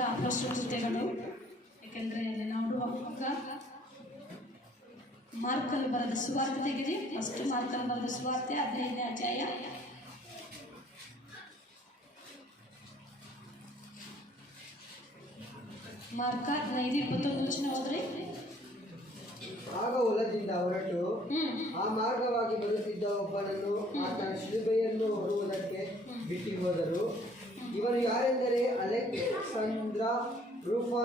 ಭಾಗ ಪ್ರಸ್ತುತತೆಗಳು. ಯಾಕೆಂದರೆ ನೋಡುವಾಗ ಮಾರ್ಕನು ಬರೆದ ಸುವಾರ್ತೆ ತೆಗೆದು ಫಸ್ಟ್ ಮಾರ್ಕನು ಬರೆದ ಸುವಾರ್ತೆ 15ನೇ ಅಧ್ಯಾಯ ಮಾರ್ಕ 15:21 ಹೋದ್ರೆ, ಆಗ ಹೊಲದಿಂದ ಹೊರಟು ಆ ಮಾರ್ಗವಾಗಿ ಬರುತ್ತಿದ್ದ ಒಬ್ಬನನ್ನು ಆತನ ಶಿಲುಬೆಯನ್ನು ಹೊರುವುದಕ್ಕೆ ಬಿಟ್ಟು ಹೋದರು. ಇವನು ಯಾರೆಂದರೆ ಅಲೆಕ್ಸಾಂದ್ರ ರೂಫಾ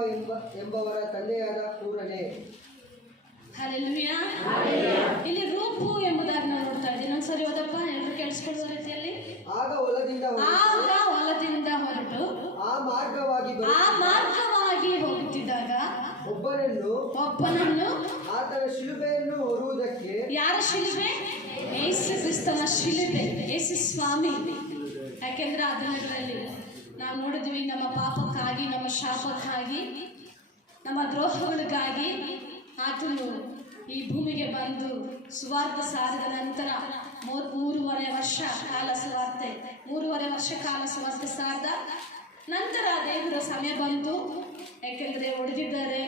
ಎಂಬವರ ತಂದೆಯಾದ ಕೂರನೇ. ಹಲ್ಲೆಲೂಯಾ. ಇಲ್ಲಿ ರೂಪು ಎಂಬುದಾಗಿ ನಾವು ನೋಡ್ತಾ ಇದ್ದೀವಿ. ಒಂದ್ಸರಿ ಓದಪ್ಪ, ಎಲ್ಲರೂ ಕೇಳಿಸ್ಕೊಳ್ಳುವ ರೀತಿಯಲ್ಲಿ. ಆಗ ಹೊಲದಿಂದ ಹೊರಟು ಆ ಮಾರ್ಗವಾಗಿ ಹೋಗುತ್ತಿದ್ದಾಗ ಒಬ್ಬನನ್ನು ಆತನ ಶಿಲುಬೆಯನ್ನು ಹೊರುವುದಕ್ಕೆ. ಯಾರ ಶಿಲುಬೆ? ಯೇಸು ಕ್ರಿಸ್ತನ ಶಿಲುಬೆ, ಯೇಸು ಸ್ವಾಮಿ. ಯಾಕೆಂದ್ರೆ ಆ ದಿನಗಳಲ್ಲಿ ನಾವು ನೋಡಿದ್ವಿ, ನಮ್ಮ ಪಾಪಕ್ಕಾಗಿ, ನಮ್ಮ ಶಾಪಕ್ಕಾಗಿ, ನಮ್ಮ ದ್ರೋಹಗಳಿಗಾಗಿ ಆತನು ಈ ಭೂಮಿಗೆ ಬಂದು ಸುವಾರ್ತೆ ಸಾರಿದ ನಂತರ 3.5 ವರ್ಷ ಕಾಲ ಸುವಾರ್ತೆ ಸಾರಿದ ನಂತರ ದೇವರ ಸಮಯ ಬಂತು. ಯಾಕೆಂದರೆ ಹೊಡೆದಿದ್ದಾರೆ,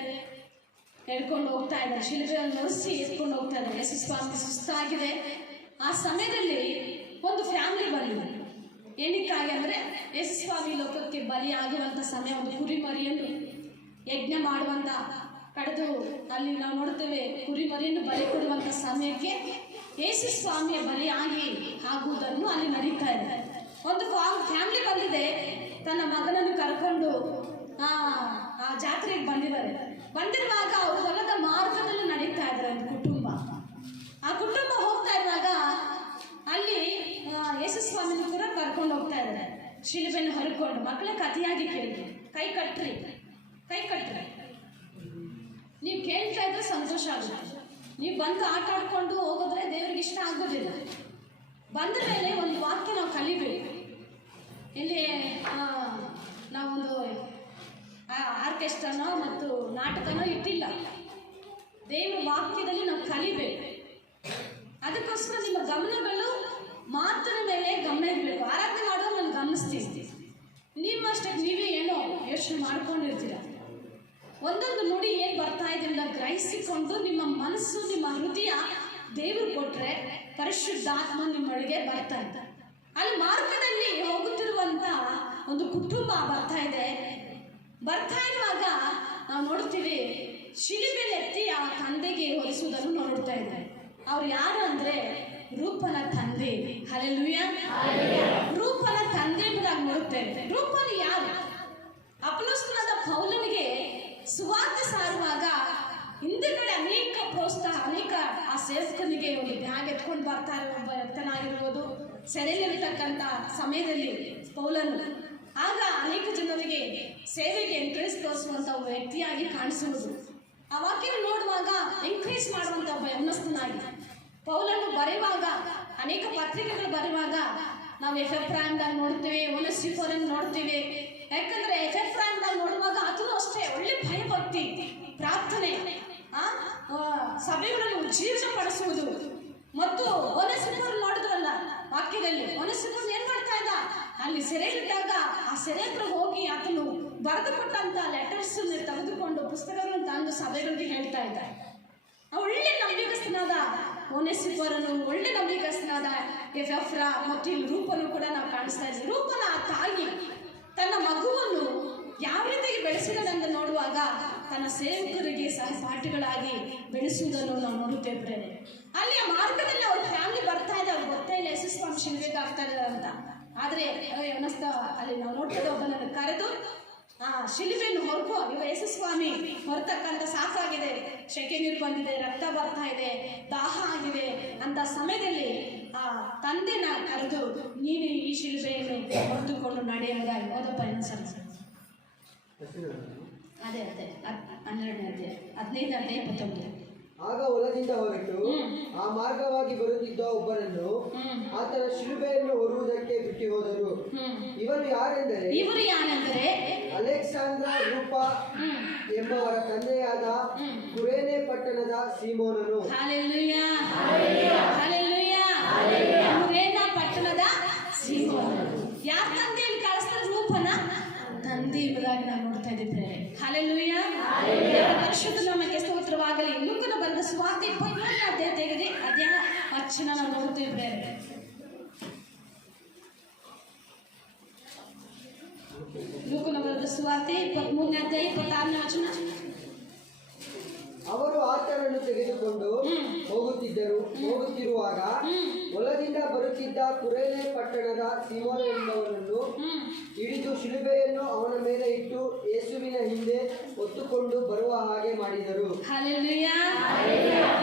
ಎಳ್ಕೊಂಡು ಹೋಗ್ತಾ ಇದ್ದಾರೆ, ಶಿಲುಬೆಯನ್ನು ನುಡಿಸಿ ಎತ್ಕೊಂಡು ಹೋಗ್ತಾ ಇದ್ದಾರೆ. ಯೇಸು ಸ್ವಾಮಿ ಸುಸ್ತಾಗಿದೆ. ಆ ಸಮಯದಲ್ಲಿ ಒಂದು ಫ್ಯಾಮಿಲಿ ಬಂದಿದೆ. ಏನಕ್ಕಾಗಿ ಅಂದರೆ ಯೇಸು ಸ್ವಾಮಿ ಲೋಕಕ್ಕೆ ಬಲಿಯಾಗುವಂಥ ಸಮಯ, ಒಂದು ಕುರಿಮರಿಯನ್ನು ಯಜ್ಞ ಮಾಡುವಂಥ ಕಳೆದು ಅಲ್ಲಿ ನಾವು ನೋಡ್ತೇವೆ, ಕುರಿಮರಿಯನ್ನು ಬಲಿ ಕೊಡುವಂಥ ಸಮಯಕ್ಕೆ ಯೇಸು ಸ್ವಾಮಿಯ ಬಲಿಯಾಗಿ ಆಗುವುದನ್ನು ಅಲ್ಲಿ ನಡೀತಾ ಇದೆ. ಒಂದು ಫ್ಯಾಮಿಲಿ ಬಂದಿದೆ, ತನ್ನ ಮಗನನ್ನು ಕರ್ಕೊಂಡು ಆ ಜಾತ್ರೆಗೆ ಬಂದಿರುವಾಗ ಅವರು ಹೊಲದ ಮಾರ್ಗದಲ್ಲಿ ನಡೀತಾ ಇದ್ದಾರೆ. ಒಂದು ಆ ಕುಟುಂಬ ಹೋಗ್ತಾ ಇರುವಾಗ ಅಲ್ಲಿ ಯೇಸು ಸ್ವಾಮಿನ ಕೂಡ ಕರ್ಕೊಂಡು ಹೋಗ್ತಾ ಇದ್ದಾರೆ. ಶಿಲುಬೆಯನ್ನು ಹೊರಕೊಂಡು ಮಕ್ಕಳ ಕಥೆಯಾಗಿ ಕೇಳಿ, ಕೈ ಕಟ್ಟ್ರಿ. ನೀವು ಕೇಳ್ತಾ ಇದ್ರೆ ಸಂತೋಷ ಆಗುತ್ತೆ. ನೀವು ಬಂದು ಆಟ ಆಡ್ಕೊಂಡು ಹೋಗೋದ್ರೆ ದೇವ್ರಿಗೆ ಇಷ್ಟ ಆಗೋದಿಲ್ಲ. ಬಂದ ಮೇಲೆ ಒಂದು ವಾಕ್ಯ ನಾವು ಕಲಿಬೇಕು. ಇಲ್ಲಿ ನಾವೊಂದು ಆರ್ಕೆಸ್ಟ್ರಾನೋ ಮತ್ತು ನಾಟಕನೋ ಇಟ್ಟಿಲ್ಲ. ದೇವರ ವಾಕ್ಯದಲ್ಲಿ ನಾವು ಕಲಿಬೇಕು. ಅದಕ್ಕೋಸ್ಕರ ನಿಮ್ಮ ಗಮನಗಳು ಮಾತಿನ ಮೇಲೆ ಗಮನ ಇರಬೇಕು. ಆರಾಧನೆ ಮಾಡೋದು ನಾನು ಗಮನಿಸ್ತೀನಿ. ನಿಮ್ಮಷ್ಟಕ್ಕೆ ನೀವೇ ಏನೋ ಯೋಚನೆ ಮಾಡ್ಕೊಂಡಿರ್ತೀರ. ಒಂದೊಂದು ನುಡಿ ಏನು ಬರ್ತಾ ಇದೆ ಅಂತ ಗ್ರಹಿಸಿಕೊಂಡು ನಿಮ್ಮ ಮನಸ್ಸು, ನಿಮ್ಮ ಹೃದಯ ದೇವರು ಕೊಟ್ಟರೆ ಪರಿಶುದ್ಧಾತ್ಮ ನಿಮ್ಮೊಳಗೆ ಬರ್ತಾ ಇದೆ. ಅಲ್ಲಿ ಮಾರ್ಗದಲ್ಲಿ ಹೋಗುತ್ತಿರುವಂಥ ಒಂದು ಕುಟುಂಬ ಬರ್ತಾ ಇರುವಾಗ ನಾವು ನೋಡ್ತೀವಿ, ಶಿಲುಬೆಯಲ್ಲಿ ಎತ್ತಿ ಆ ತಂದೆಗೆ ಹೊರಿಸುವುದನ್ನು ನೋಡ್ತಾ ಇದ್ದಾರೆ. ಅವ್ರು ಯಾರು ಅಂದರೆ ರೂಪನ ತಂದೆ. ಹಲ್ಲೆಲೂಯಾ. ರೂಪನ ತಂದೆ ಎಂಬುದಾಗಿ ನೋಡುತ್ತೇವೆ. ರೂಪನ ಯಾರು? ಅಪೊಸ್ತಲನಾದ ಪೌಲನಿಗೆ ಸುವಾರ್ತೆ ಸಾರುವಾಗ ಹಿಂದೆಗಡೆ ಅನೇಕ ಪ್ರೋತ್ಸಾಹ, ಅನೇಕ ಆ ಸೇವಕನಿಗೆ ಒಂದು ಬ್ಯಾಗ್ ಎತ್ಕೊಂಡು ಬರ್ತಾರೆ. ಒಬ್ಬ ಎತ್ತನಾಗಿರ್ಬೋದು, ಸೆರೆಯಲ್ಲಿರ್ತಕ್ಕಂಥ ಸಮಯದಲ್ಲಿ ಪೌಲನು ಆಗ ಅನೇಕ ಜನರಿಗೆ ಸೇವೆಗೆ ಎಂಕರೇಜ್ ತೋರಿಸುವಂಥ ಒಬ್ಬ ವ್ಯಕ್ತಿಯಾಗಿ ಕಾಣಿಸುವುದು. ಆ ವಾಕ್ಯ ನೋಡುವಾಗ ಎಂಕರೇಜ್ ಮಾಡುವಂಥ ಒಬ್ಬ ಯೌವನಸ್ಥನಾಗಿ ಪೌಲನು ಬರೆಯುವಾಗ, ಅನೇಕ ಪತ್ರಿಕೆಗಳು ಬರೆಯುವಾಗ ನಾವು ಎಫೆಫ್ರಾಯಮ್ದಾಗ ನೋಡ್ತೀವಿ, ಒನೆಸಿಫರನ್ನು ನೋಡ್ತೀವಿ. ಯಾಕಂದರೆ ಎಫೆಫ್ರಾಯಮ್ದಾಗ ನೋಡುವಾಗ ಅದನ್ನು ಅಷ್ಟೇ ಒಳ್ಳೆ ಭಯಭಕ್ತಿ, ಪ್ರಾರ್ಥನೆ, ಸಭೆಗಳನ್ನು ಉಜ್ಜೀವನ ಪಡಿಸುವುದು. ಮತ್ತು ಒನೆಸಿಫರ್ ನೋಡಿದ್ರಲ್ಲ ವಾಕ್ಯದಲ್ಲಿ, ಒನೆಸಿಫರ್ ಏನ್ ಮಾಡ್ತಾ ಇದ್ದ? ಅಲ್ಲಿ ಸೆರೆಯಲ್ಲಿದ್ದಾಗ ಆ ಸೆರೆ ಹತ್ರ ಹೋಗಿ ಆತನು ಬರೆದು ಕೊಟ್ಟಂತ ಲೆಟರ್ಸ್ ತೆಗೆದುಕೊಂಡು ಪುಸ್ತಕಗಳನ್ನು ತಂದು ಸಭೆಗಳಿಗೆ ಹೇಳ್ತಾ ಇದ್ದ. ಒಳ್ಳೆ ನಂಬಿಕಸ್ಥನಾದ ಒನೆಸಿಫರನು, ಒಳ್ಳೆ ನಂಬಿಕಸ್ಥನಾದ ಎಫೆಫ್ರಾ ಮತ್ತು ಇಲ್ಲಿ ರೂಪನು ಕೂಡ ನಾವು ಕಾಣಿಸ್ತಾ ಇದ್ದೀವಿ. ರೂಪನ ತಾಯಿ ತನ್ನ ಮಗುವನ್ನು ಯಾವ ರೀತಿಯಾಗಿ ಬೆಳೆಸಿರೋದಂತ ನೋಡುವಾಗ ತನ್ನ ಸೇವಕರಿಗೆ ಸಹಪಾಠಿಗಳಾಗಿ ಬೆಳೆಸುವುದನ್ನು ನಾವು ನೋಡುತ್ತೇವೆ. ಅಲ್ಲಿ ಆ ಮಾರ್ಗದಲ್ಲಿ ಅವ್ರ ಫ್ಯಾಮಿಲಿ ಬರ್ತಾ ಇದೆ, ಅವ್ರಿಗೆ ಗೊತ್ತೇ ಇಲ್ಲ ಯೇಸು ಸ್ವಾಮಿ ಶಿಲುಬೆಗೆ ಆಗ್ತಾ ಇದ್ದಾರೆ ಅಂತ. ಆದರೆ ಯೌವನಸ್ಥ ಅಲ್ಲಿ ನಾವು ನೋಡ್ತೇವೆ, ಒಬ್ಬನನ್ನು ಕರೆದು ಆ ಶಿಲುಬೆಯನ್ನು ಹೊರಗು, ಇವ ಯೇಸು ಸ್ವಾಮಿ ಹೊರತಕ್ಕಂಥ ಸಾಕಾಗಿದೆ, ಶೆಕೆ ನೀರು ಬಂದಿದೆ, ರಕ್ತ ಬರ್ತಾ ಇದೆ, ದಾಹ ಆಗಿದೆ ಅಂತ ಸಮಯದಲ್ಲಿ ಆ ತಂದೆನ ಕರೆದು ನೀನು ಈ ಶಿಲುಬೆಯನ್ನು ಹೊರತುಕೊಂಡು ನಡೆಯುವುದಾಗಿ. ಓದಪ್ಪ ಇನ್ನೊಂದ್ಸಲ. ಅದೇ 12ನೇ ಅಧ್ಯಾಯ 15ನೇ ಅಧ್ಯಾಯ 19. ಆಗ ಹೊಲದಿಂದ ಹೊರಟು ಆ ಮಾರ್ಗವಾಗಿ ಬರುತ್ತಿದ್ದ ಒಬ್ಬನನ್ನು ಆತನ ಶಿಲುಬೆಯನ್ನು ಹೊರುವುದಕ್ಕೆ ಬಿಟ್ಟು ಹೋದರು. ಇವರು ಯಾರೆಂದರೆ ಅಲೆಕ್ಸಾಂದ್ರ ರೂಪಾ ಎಂಬವರ ತಂದೆಯಾದ ಕುರೇನೆ ಪಟ್ಟಣದ ಸೀಮೋನನು. Hallelujah, hallelujah. ಕುರೇನ ಪಟ್ಟಣದ ಸೀಮೋನನು ಯಾರ ತಂದೆಯಲ್ಲಿ ಕಳಿಸ್ತಾರೆ? ರೂಪನ ತಂದೆ. ತಂದೆ ಎಂಬುದಾಗಿ ನಾವು ನೋಡ್ತಾ ಇದ್ದೀವಿ. ಹಲ್ಲೆಲೂಯಾ. ದೇವರ ಪರಿಶುದ್ಧ ನಾಮಕ್ಕೆ ಸ್ತೋತ್ರವಾಗಲಿ. ಲೂಕನ ಬರೆದ ಸುವಾರ್ತೆ 27ನೇ ಅಧ್ಯಾಯ ತೆಗೆದು ಅಧ್ಯಾಯ ವಚನ ನಾವು ನೋಡ್ತೀವಿ. ಲೂಕನ ಬರೆದ ಸುವಾರ್ತೆ 23ನೇ ಅಧ್ಯಾಯ 26ನೇ ವಚನ. ಅವರು ಆತನನ್ನು ತೆಗೆದುಕೊಂಡು ಹೋಗುತ್ತಿರುವಾಗ ಹೊಲದಿಂದ ಬರುತ್ತಿದ್ದ ಕುರೇನೆ ಪಟ್ಟಣದ ಸೀಮೋನ ಎಂಬವನನ್ನು ಹಿಡಿದು ಶಿಲುಬೆಯನ್ನು ಅವನ ಮೇಲೆ ಇಟ್ಟು ಯೇಸುವಿನ ಹಿಂದೆ ಹೊತ್ತುಕೊಂಡು ಬರುವ ಹಾಗೆ ಮಾಡಿದರು. ಹಲ್ಲೆಲೂಯಾ.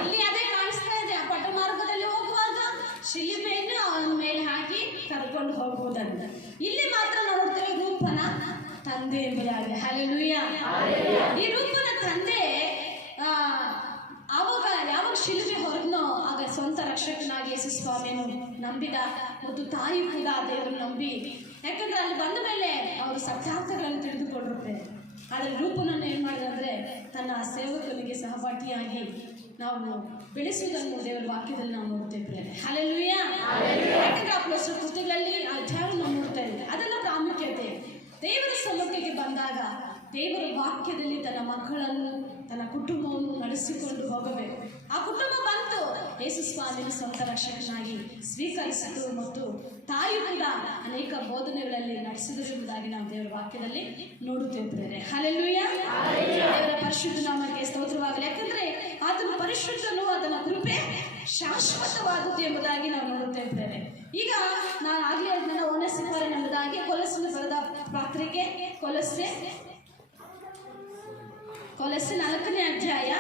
ಇಲ್ಲಿ ಅದೇ ಕಾಣಿಸ್ತಾ ಇದೆ. ಆ ಪಟ್ಟ ಮಾರ್ಗದಲ್ಲಿ ಹೋಗುವಾಗ ಶಿಲುಬೆಯನ್ನು ಅವನ ಮೇಲೆ ಹಾಕಿ ಕರ್ಕೊಂಡು ಹೋಗುವುದನ್ನು ಇಲ್ಲಿ ಮಾತ್ರ ನೋಡ್ತೇವೆ. ರೂಪನ ತಂದೆ ಎಂಬುದಾಗಿ. ಹಲ್ಲೆಲೂಯಾ. ಈ ರೂಪನ ತಂದೆ ಯಾವಾಗ ಶಿಲುಬೆ ಹೊರದ್ನೋ ಆಗ ಸ್ವಂತ ರಕ್ಷಕನಾಗಿ ಯೇಸು ಸ್ವಾಮಿಯನ್ನು ನಂಬಿದ ಮತ್ತು ತಾಯಿ ಕೂಡ ದೇವರನ್ನು ನಂಬಿ, ಯಾಕಂದ್ರೆ ಅಲ್ಲಿ ಬಂದ ಮೇಲೆ ಅವರು ಸತ್ಯಾರ್ಥಗಳನ್ನು ತಿಳಿದುಕೊಂಡಿರುತ್ತೆ. ಆದರೆ ರೂಪನನ್ನು ಏನು ಮಾಡಿದಂದ್ರೆ ತನ್ನ ಸೇವಕನಿಗೆ ಸಹಪಾಠಿಯಾಗಿ ನಾವು ಬೆಳೆಸುವುದನ್ನು ದೇವರ ವಾಕ್ಯದಲ್ಲಿ ನಾವು ನೋಡ್ತೇವೆ. ಹಲ್ಲೆಲೂಯಾ. ಯಾಕಂದ್ರೆ ಅಪೊಸ್ತಲರ ಕೃತ್ಯಗಳಲ್ಲಿ ಅಧ್ಯಾಯ ನಾವು ನೋಡ್ತಾ ಇದ್ದೇವೆ. ಅದೆಲ್ಲ ಪ್ರಾಮುಖ್ಯತೆ. ದೇವರ ಸಮ್ಮುಖಕ್ಕೆ ಬಂದಾಗ ದೇವರ ವಾಕ್ಯದಲ್ಲಿ ತನ್ನ ಮಕ್ಕಳನ್ನು ತನ್ನ ಕುಟುಂಬವನ್ನು ನಡೆಸಿಕೊಂಡು ಹೋಗಬೇಕು. ಆ ಕುಟುಂಬ ಬಂತು ಯೇಸು ಸ್ವಾಮಿಯನ್ನು ಸ್ವಂತ ರಕ್ಷಕನಾಗಿ ಸ್ವೀಕರಿಸಿತು ಮತ್ತು ತಾಯಿ ಕೂಡ ಅನೇಕ ಬೋಧನೆಗಳಲ್ಲಿ ನಡೆಸಿದುದಾಗಿ ನಾವು ದೇವರ ವಾಕ್ಯದಲ್ಲಿ ನೋಡುತ್ತೇವೆ. ಹಲ್ಲೆಲೂಯಾ. ದೇವರ ಪರಿಶುದ್ಧ ನಾಮಕ್ಕೆ ಸ್ತೋತ್ರವಾಗಲಿ. ಯಾಕಂದ್ರೆ ಆತನ ಪರಿಶುದ್ಧನು, ಅದನ್ನ ಕೃಪೆ ಶಾಶ್ವತವಾದದ್ದು ಎಂಬುದಾಗಿ ನಾವು ನೋಡುತ್ತೇವೆ. ಈಗ ನಾನು ಆಗ್ಲೇ ನನ್ನ ಓನೆಸಿಫರ್ ಎಂಬುದಾಗಿ ಕೊಲಸ್ಸಿನ ಬರೆದ ಪತ್ರಿಕೆ ಕೊಲಸ್ಸೆ 4ನೇ ಅಧ್ಯಾಯ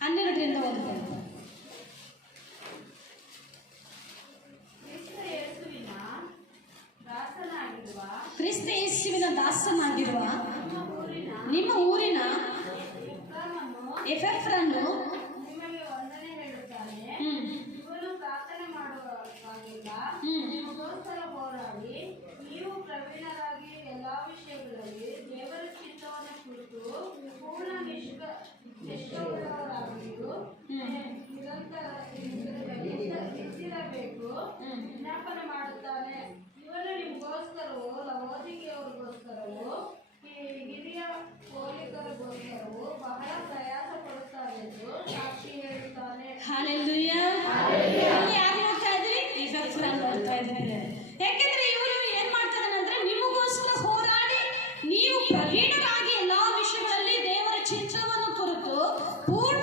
12ರಿಂದ ಓದುತ್ತೇನೆ. ಕ್ರಿಸ್ತ ಯೇಸುವಿನ ದಾಸನಾಗಿರುವ ನಿಮ್ಮ ಊರಿನ ಎಫೆಫ್ರನು ಪ್ರವೀಣರಾಗಿ ಎಲ್ಲಾ ವಿಷಯಗಳಲ್ಲಿ ದೇವರ ಚಿತ್ತವನ್ನು ಕುರಿತು ಪೂರ್ಣ ನಿಷ್ಠೆಯುಳ್ಳವರಾಗಿಯೂ ನಿಂತಿರಬೇಕು ಜ್ಞಾಪನೆ ಮಾಡುತ್ತಾನೆ. ಇವನು ನಿಮಗೋಸ್ಕರವೂ ಲವೋದಿಕೆಯವರಿಗೋಸ್ಕರವೂ ಹಿರಿಯ ಪೋಲಿಕರಿಗೋಸ್ಕರವೂ ಬಹಳ ಪ್ರಯಾಸ ಪಡುತ್ತಾರೆಂದು ಸಾಕ್ಷಿ ಹೇಳುತ್ತಾನೆ. ಹಲ್ಲೆಲೂಯಾ. ಯಾರು ನೋಡ್ತಾ ಇದ್ರಿ? ಎಫೆಫ್ರನ್ ನೋಡ್ತಾ ಇದ್ದಾರೆ. ಯಾಕೆಂದ್ರೆ ಇವರು ಏನ್ ಮಾಡ್ತಾರೆ ಅಂದ್ರೆ ನಿಮಗೋಸ್ಕರ ಹೋರಾಡಿ ನೀವು ಪ್ರವೀಣರಾಗಿ ಎಲ್ಲಾ ವಿಷಯಗಳಲ್ಲಿ ದೇವರ ಚಿತ್ತವನ್ನು ಕುರಿತು ಪೂರ್ಣ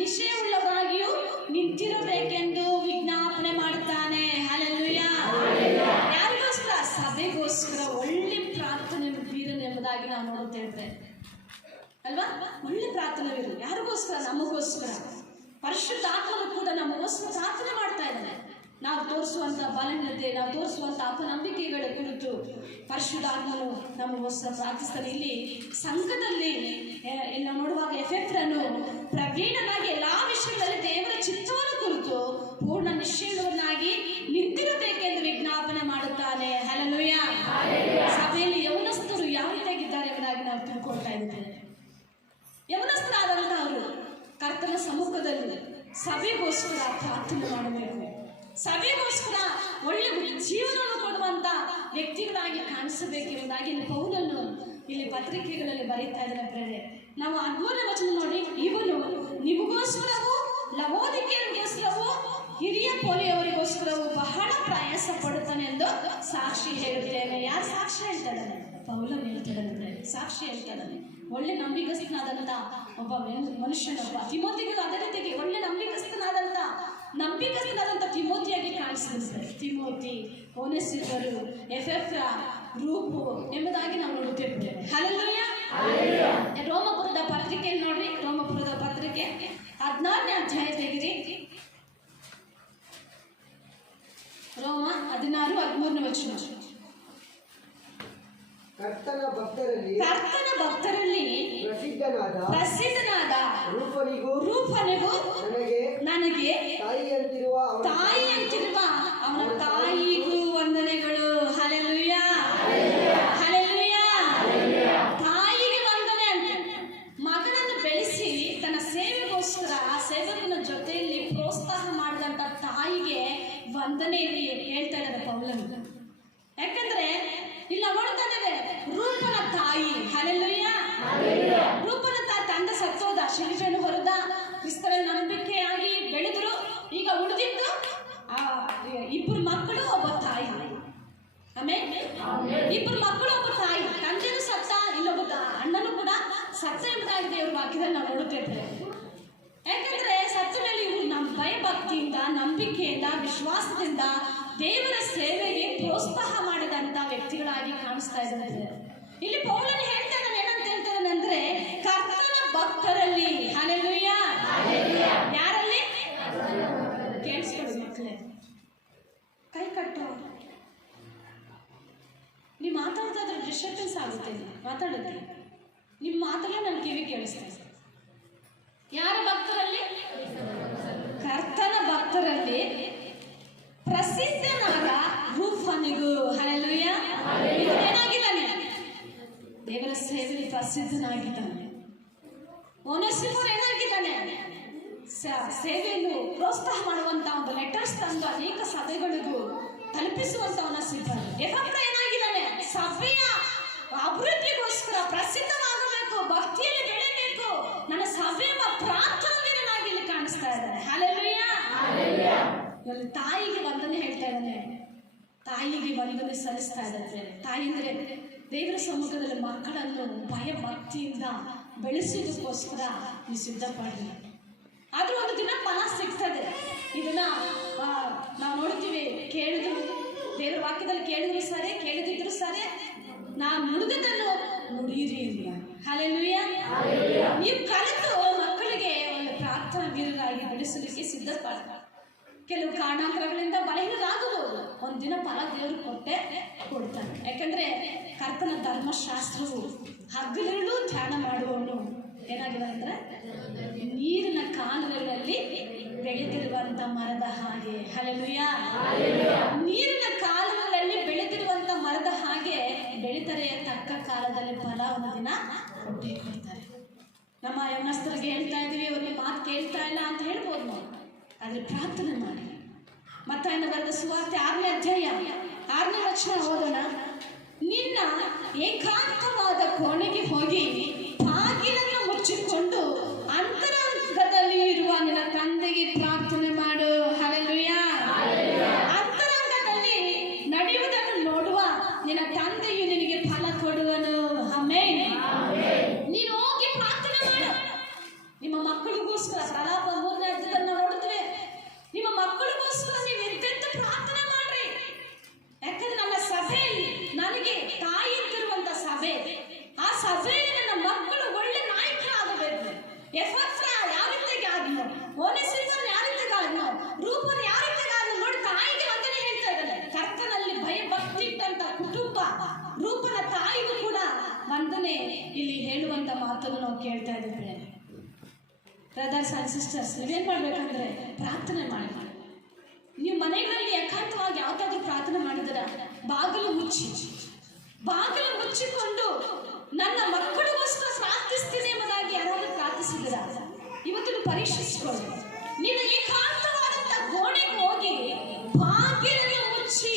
ನಿಶ್ಚಯವುಳ್ಳವರಾಗಿಯೂ ನಿಂತಿರಬೇಕೆಂದು ವಿಜ್ಞಾಪನೆ ಮಾಡುತ್ತಾನೆ. ಹಲ್ಲೆಲೂಯಾ. ಯಾರಿಗೋಸ್ಕರ? ಸಭೆಗೋಸ್ಕರ ಒಳ್ಳೆ ಪ್ರಾರ್ಥನೆ ವೀರನ್ ಎಂಬುದಾಗಿ ನಾವು ನೋಡುತ್ತೇವೆ ಅಲ್ವಾ? ಒಳ್ಳೆ ಪ್ರಾರ್ಥನೆ ವೀರ ಯಾರಿಗೋಸ್ಕರ? ನಮಗೋಸ್ಕರ. ಪರಿಶುದ್ಧ ಆತ್ಮನು ಕೂಡ ನಮಗೋಸ್ಕರ ಪ್ರಾರ್ಥನೆ ಮಾಡ್ತಾ ಇದ್ದಾನೆ. ನಾವು ತೋರಿಸುವಂಥ ಬಲಹೀನತೆ, ನಾವು ತೋರಿಸುವಂಥ ಅಪನಂಬಿಕೆಗಳ ಕುರಿತು ಪರಿಶುದ್ಧಾತ್ಮನು ನಮಗೋಸ್ಕರ ಪ್ರಾರ್ಥಿಸ್ತಾನೆ. ಇಲ್ಲಿ ಸಂಘದಲ್ಲಿ ನಾವು ನೋಡುವಾಗ ಎಫೆಫ್ರನು ಪ್ರವೀಣನಾಗಿ ಎಲ್ಲಾ ವಿಷಯಗಳಲ್ಲಿ ದೇವರ ಚಿತ್ತವನ್ನು ಕುರಿತು ಪೂರ್ಣ ನಿಶ್ಚಯವನ್ನಾಗಿ ನಿಂತಿರಬೇಕೆಂದು ವಿಜ್ಞಾಪನೆ ಮಾಡುತ್ತಾನೆ. ಹಲ್ಲೆಲೂಯಾ. ಸಭೆಯಲ್ಲಿ ಯೌವನಸ್ಥರು ಯಾವ ರೀತಿಯಾಗಿದ್ದಾರೆ ಎಂಬುದಾಗಿ ನಾವು ತಿಳ್ಕೊಳ್ತಾ ಇದ್ದೇವೆ. ಯೌವನಸ್ಥರಾದಂಥವರು ಕರ್ತನ ಸಮ್ಮುಖದಲ್ಲಿ ಸಭೆಗೋಸ್ಕರ ಪ್ರಾರ್ಥನೆ ಮಾಡಬೇಕು. ಸಭೆಗೋಸ್ಕರ ಒಳ್ಳೆ ಜೀವನವನ್ನು ಕೊಡುವಂತ ವ್ಯಕ್ತಿಗಳಾಗಿ ಕಾಣಿಸಬೇಕೆಂಬುದಾಗಿ ಪೌಲನು ಇಲ್ಲಿ ಪತ್ರಿಕೆಗಳಲ್ಲಿ ಬರೀತಾ ಇದ್ದಾರೆ. ನಾವು 13ನೇ ವಚನ ನೋಡಿ, ಇವನು ನಿಮಗೋಸ್ಕರವೂ ಲವೋದಿಕೆಯವರಿಗೋಸ್ಕರವೂ ಹಿರಿಯ ಪೋಲಿಯವರಿಗೋಸ್ಕರವೂ ಬಹಳ ಪ್ರಯಾಸ ಪಡುತ್ತಾನೆ ಎಂದು ಸಾಕ್ಷಿ ಹೇಳುತ್ತೇವೆ. ಯಾರು ಸಾಕ್ಷಿ ಹೇಳ್ತಾನೆ? ಪೌಲನು ಹೇಳ್ತಾನೆ, ಸಾಕ್ಷಿ ಹೇಳ್ತಾನೆ. ಒಳ್ಳೆ ನಂಬಿಕಸ್ಥನಾದಂಥ ಒಬ್ಬ ಮನುಷ್ಯನೊಬ್ಬ ತಿಮೋತಿಗೂ ಅದೇ ರೀತಿಯಾಗಿ ಒಳ್ಳೆ ನಂಬಿಕಸ್ಥನಾದಂಥ ತಿಮೋತಿಯಾಗಿ ಕಾಣಿಸಿದ್ದಾರೆ. ತಿಮೋತಿ, ಓನೆಸಿಫರು, ಎಫೆಫ್ರ, ರೂಪು ಎಂಬುದಾಗಿ ನಾವು ನೋಡುತ್ತೇವೆ. ಹಲ್ಲೆಲೂಯಾ. ರೋಮಪುರದ ಪತ್ರಿಕೆ ನೋಡ್ರಿ, ರೋಮಪುರದ ಪತ್ರಿಕೆ 14ನೇ ಅಧ್ಯಾಯ ತೆಗಿರಿ. ರೋಮ 16-13 ವಚನ. ಕರ್ತನ ಭಕ್ತರಲ್ಲಿ ಪ್ರಸಿದ್ಧನಾದ ರೂಪನಿಗೂ ನನಗೆ ತಾಯಿಯಂತಿರುವ ಅವನ ತಾಯಿಗೂ ವಂದನೆಗಳು. ಹಲ್ಲೆಲೂಯಾ. ಹಲ್ಲೆಲೂಯಾ. ತಾಯಿಗೆ ವಂದನೆ ಅಂತ. ಮಗನನ್ನು ಬೆಳೆಸಿ ತನ್ನ ಸೇವೆಗೋಸ್ಕರ ಸೇವಕನ ಜೊತೆಯಲ್ಲಿ ಪ್ರೋತ್ಸಾಹ ಮಾಡಿದಂತ ತಾಯಿಗೆ ವಂದನೆಯಲ್ಲಿ ಹೇಳ್ತಾ ಪೌಲನು. ಯಾಕಂದ್ರೆ ಇಲ್ಲಿ ನಾವು ನೋಡ್ತಾ ಇದ್ದೇವೆ ರೂಪನ ತಾಯಿ, ಹಲ್ಲೆಲೂಯಾ, ರೂಪನ ತಾಯಿ ತಂದೆ ಸತ್ತೋದ, ಶಿಲುಬೆಯನ್ನು ಹೊರದ, ಕ್ರಿಸ್ತನ ನಂಬಿಕೆಯಾಗಿ ಬೆಳೆದ್ರು. ಈಗ ಉಳಿದಿದ್ದು ಇಬ್ಬರು ಮಕ್ಕಳು, ಒಬ್ಬ ತಾಯಿ. ಆಮೇಲೆ ಇಬ್ಬರು ಮಕ್ಕಳು, ಒಬ್ಬ ತಾಯಿ. ತಂದೆನೂ ಸತ್ತ, ಇನ್ನೊಬ್ಬ ಅಣ್ಣನೂ ಕೂಡ ಸತ್ತ ಎಂಬುದಾಗಿ ದೇವರ ವಾಕ್ಯದಲ್ಲಿ ನಾವು ನೋಡುತ್ತೇವೆ. ಯಾಕಂದ್ರೆ ಸತ್ತ ಮೇಲೆ ಇವರು ನಮ್ಮ ಭಯಭಕ್ತಿಯಿಂದ, ನಂಬಿಕೆಯಿಂದ, ವಿಶ್ವಾಸದಿಂದ ದೇವರ ಸೇವೆಗೆ ಪ್ರೋತ್ಸಾಹ ಮಾಡಿದಂತ ವ್ಯಕ್ತಿಗಳಾಗಿ ಕಾಣಿಸ್ತಾ ಇದ್ದಾರೆ. ಇಲ್ಲಿ ಪೌಲನು ಹೇಳ್ತಾ ಇದ್ದಾನೆ, ಏನಂತ ಹೇಳ್ತಾನೆ ಅಂದ್ರೆ ಕರ್ತನ ಭಕ್ತರಲ್ಲಿ, ಹಲ್ಲೆಲೂಯಾ, ಯಾರಲ್ಲಿ? ಕೇಳಿಸ್ಕೊಳ್ಳಿ ಮಕ್ಕಳೇ, ಕೈ ಕಟ್ಟು. ನೀವು ಮಾತಾಡ್ತಾ ಇದ್ರೆ ಡಿಸ್ಟರ್ಬೆನ್ಸ್ ಆಗುತ್ತೆ. ಮಾತಾಡುತ್ತೆ, ನಿಮ್ಮ ಮಾತಲ್ಲೇ ನನ್ನ ಕಿವಿ ಕೇಳಿಸ್ತಾ ಇದೆ. ಯಾರ ಭಕ್ತರಲ್ಲಿ? ಕರ್ತನ ಭಕ್ತರಲ್ಲಿ ಪ್ರಸಿದ್ಧನಾದ ರೂಫನಿಗೂ, ಹಲ್ಲೆಲೂಯಾ, ಏನಾಗಿದ್ದಾನೆ? ದೇವರ ಸೇವೆಯಲ್ಲಿ ಪ್ರಸಿದ್ಧನಾಗಿದ್ದಾನೆ. ಓನೇಸಿಫೋರ್ ಏನಾಗಿದ್ದಾನೆ? ಸೇವೆಯನ್ನು ಪ್ರೋತ್ಸಾಹ ಮಾಡುವಂತ ಒಂದು ಲೆಟರ್ಸ್ ತಂದು ಅನೇಕ ಸಭೆಗಳಿಗೂ ತಲುಪಿಸುವಂತ ಓನೇಸಿಫೋರ್. ಎಫ್ರಾಯ ಏನಾಗಿದ್ದಾನೆ? ಸಭೆಯ ಅಭಿವೃದ್ಧಿಗೋಸ್ಕರ ಪ್ರಸಿದ್ಧವಾಗಬೇಕು, ಭಕ್ತಿಯಲ್ಲಿ ಬೆಳೆಯಬೇಕು, ನನ್ನ ಸಭೆಯ ಪ್ರಾರ್ಥನಾಗಿ ಇಲ್ಲಿ ಕಾಣಿಸ್ತಾ ಇದ್ದಾನೆ. ಹಲ್ಲೆಲೂಯಾ. ಇಲ್ಲಿ ತಾಯಿಗೆ ವಂದನೆ ಹೇಳ್ತಾ ಇದ್ದಾನೆ, ತಾಯಿಗೆ ವಂದನೆ ಸಲ್ಲಿಸ್ತಾ ಇದ್ದಾರೆ. ತಾಯಿ ಅಂದ್ರೆ ದೇವರ ಸಮ್ಮುಖದಲ್ಲಿ ಮಕ್ಕಳನ್ನು ಭಯ ಭಕ್ತಿಯಿಂದ ಬೆಳೆಸೋದಕ್ಕೋಸ್ಕರ ನೀವು ಸಿದ್ಧಪಡಿ. ಆದ್ರೂ ಒಂದು ದಿನ ಫಲ ಸಿಗ್ತದೆ. ಇದನ್ನ ನಾವು ನೋಡ್ತೀವಿ, ಕೇಳಿದ್ರು ದೇವರ ವಾಕ್ಯದಲ್ಲಿ ಕೇಳಿದ್ರು ಸರಿ, ಕೇಳಿದ್ರು ಸರಿ, ನಾವು ನುಡಿದನ್ನು ನುಡಿಯಿರಿ ಇಲ್ಲ. ಹಲ್ಲೆಲೂಯಾ. ನೀವು ಕಲಿತು ಮಕ್ಕಳಿಗೆ ಒಂದು ಪ್ರಾರ್ಥನಾ ವೀರರಾಗಿ ಬೆಳೆಸಲಿಕ್ಕೆ ಸಿದ್ಧಪಡ. ಕೆಲವು ಕಾರಣಾಂತರಗಳಿಂದ ಬಲಹೀನರಾಗಬಹುದು, ಒಂದಿನ ಫಲ ದೇವರು ಕೊಡ್ತಾನೆ. ಯಾಕಂದ್ರೆ ಕರ್ತನ ಧರ್ಮಶಾಸ್ತ್ರವು ಹಗಲಿರುಳು ಧ್ಯಾನ ಮಾಡುವವನು ಏನಾಗಿದೆ ಅಂದ್ರೆ ನೀರಿನ ಕಾಲುವೆಗಳಲ್ಲಿ ಬೆಳೆದಿರುವಂತ ಮರದ ಹಾಗೆ. ಹಲ್ಲೆಲೂಯಾ. ನೀರಿನ ಕಾಲುವೆಗಳಲ್ಲಿ ಬೆಳೆದಿರುವಂತ ಮರದ ಹಾಗೆ ಬೆಳೀತಾರೆ. ತಕ್ಕ ಕಾಲದಲ್ಲಿ ಫಲ ಒಂದು ದಿನ ಕೊಟ್ಟೇ ಕೊಡ್ತಾರೆ. ನಮ್ಮ ಯೌವನಸ್ಥರಿಗೆ ಹೇಳ್ತಾ ಇದೀವಿ, ಅವ್ರಿಗೆ ಮಾತು ಕೇಳ್ತಾ ಇಲ್ಲ ಅಂತ ಹೇಳ್ಬೋದು ನಾವು, ಆದ್ರೆ ಪ್ರಾರ್ಥನೆ ಮಾಡಿ. ಮತ್ತಾಯನ ಬರೆದ ಸುವಾರ್ತೆ 6ನೇ ಅಧ್ಯಾಯ 6ನೇ ವಚನ ಓದೋಣ. ನಿನ್ನ ಏಕಾಂತವಾದ ಕೋಣೆಗೆ ಹೋಗಿ ಬಾಗಿಲನ್ನು ಮುಚ್ಚಿಕೊಂಡು ಅಂತರಂಗದಲ್ಲಿ ಇರುವ ನಿನ್ನ ತಂದೆಗೆ ಪ್ರಾರ್ಥನೆ ಮಾಡು. ಹಲ್ಲೆಲೂಯಾ. ಅಂತರಂಗದಲ್ಲಿ ನಡೆಯುವುದನ್ನು ನೋಡುವ ನಿನ್ನ ತಂದೆಯು ನಿನಗೆ ಫಲ ಕೊಡುವನು. ಆಮೆನ್. ನೀನು ಹೋಗಿ ಪ್ರಾರ್ಥನೆ ಮಾಡು. ನಿಮ್ಮ ಮಕ್ಕಳಿಗೋಸ್ಕರ ಪ್ರಲಾಪ 3ನೇ ಅಧ್ಯಾಯದಲ್ಲಿ ನೋಡುತ್ತೇವೆ. ನಿಮ್ಮ ಮಕ್ಕಳಿಗೋಸ್ಕರ ನೀವು ಎಂತೆಂತ ಪ್ರಾರ್ಥನೆ ಮಾಡ್ರಿ. ಯಾಕಂದ್ರೆ ನನ್ನ ಸಭೆಯಲ್ಲಿ ನನಗೆ ತಾಯಿ ಇರುವಂತ ಸಭೆ, ಆ ಸಭೆಯಲ್ಲಿ ನನ್ನ ಮಕ್ಕಳು ಒಳ್ಳೆ ನಾಯಕರಾಗಬೇಕು. ಎಫ್ರಾಯ ಯಾವ ರೀತಿಯಾಗಿ ಆದ್ನೋ, ಓನೇಸಿಫೋರ್ ಯಾವ ರೀತಿಯಾಗಿ ಆದ್ನೋ, ರೂಪನ್ ಯಾವ ರೀತಿಯಾಗಿ ಆದ್ನೋ ನೋಡಿ ತಾಯಿಗೆ ವಂದನೆ ಹೇಳ್ತಾ ಇದ್ದಾನೆ. ಕರ್ತನಲ್ಲಿ ಭಯ ಭಕ್ತಿ ಇಟ್ಟಂತ ಕುಟುಂಬ ರೂಪನ ತಾಯಿಗೂ ಕೂಡ ವಂದನೆ ಇಲ್ಲಿ ಹೇಳುವಂತ ಮಾತನ್ನು ನಾವು ಕೇಳ್ತಾ ಇದ್ದೇವೆ. ಬ್ರದರ್ಸ್ ಅಂಡ್ ಸಿಸ್ಟರ್ಸ್, ನೀವೇನ್ ಮಾಡ್ಬೇಕಂದ್ರೆ ಪ್ರಾರ್ಥನೆ ಮಾಡಿ. ನೀವು ಮನೆಗಳಲ್ಲಿ ಏಕಾಂತವಾಗಿ ಯಾವ್ದಾದ್ರು ಪ್ರಾರ್ಥನೆ ಮಾಡಿದ್ರ ಬಾಗಿಲು ಮುಚ್ಚಿಕೊಂಡು ನನ್ನ ಮಕ್ಕಳಿಗೋಸ್ಕರ ಪ್ರಾರ್ಥಿಸ್ತೀನಿ ಎಂಬುದಾಗಿ ಯಾರಾದ್ರೂ ಪ್ರಾರ್ಥಿಸಿದ್ರ ಇವತ್ತು ಪರೀಕ್ಷಿಸಿಕೊಳ್ಳಿ. ನೀನು ಏಕಾಂತವಾದಂತ ಗೋಡೆಗೆ ಹೋಗಿ ಬಾಗಿಲನ್ನು ಮುಚ್ಚಿ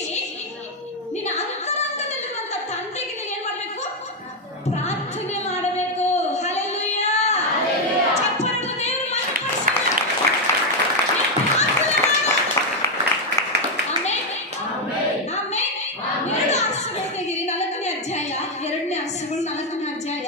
ನಿನ್ನ ಅಂತರಂಗದಲ್ಲಿರುವಂತ ತಂದೆಗೆ ನೀನು ಏನ್ ಮಾಡ್ಬೇಕು? ಪ್ರಾರ್ಥನೆ ಮಾಡಬೇಕು. ಹಲ್ಲೆಲೂಯಾ. ಚಪ್ಪರನ್ನು ದೇವರು ಮಹಿಮೆಪಡಿಸೋಣ. ಎರಡು ಆರ್ಸಗಳು ತೆಗಿರಿ. 4ನೇ ಅಧ್ಯಾಯ 2ನೇ ಆರ್ಸಗಳು 4ನೇ ಅಧ್ಯಾಯ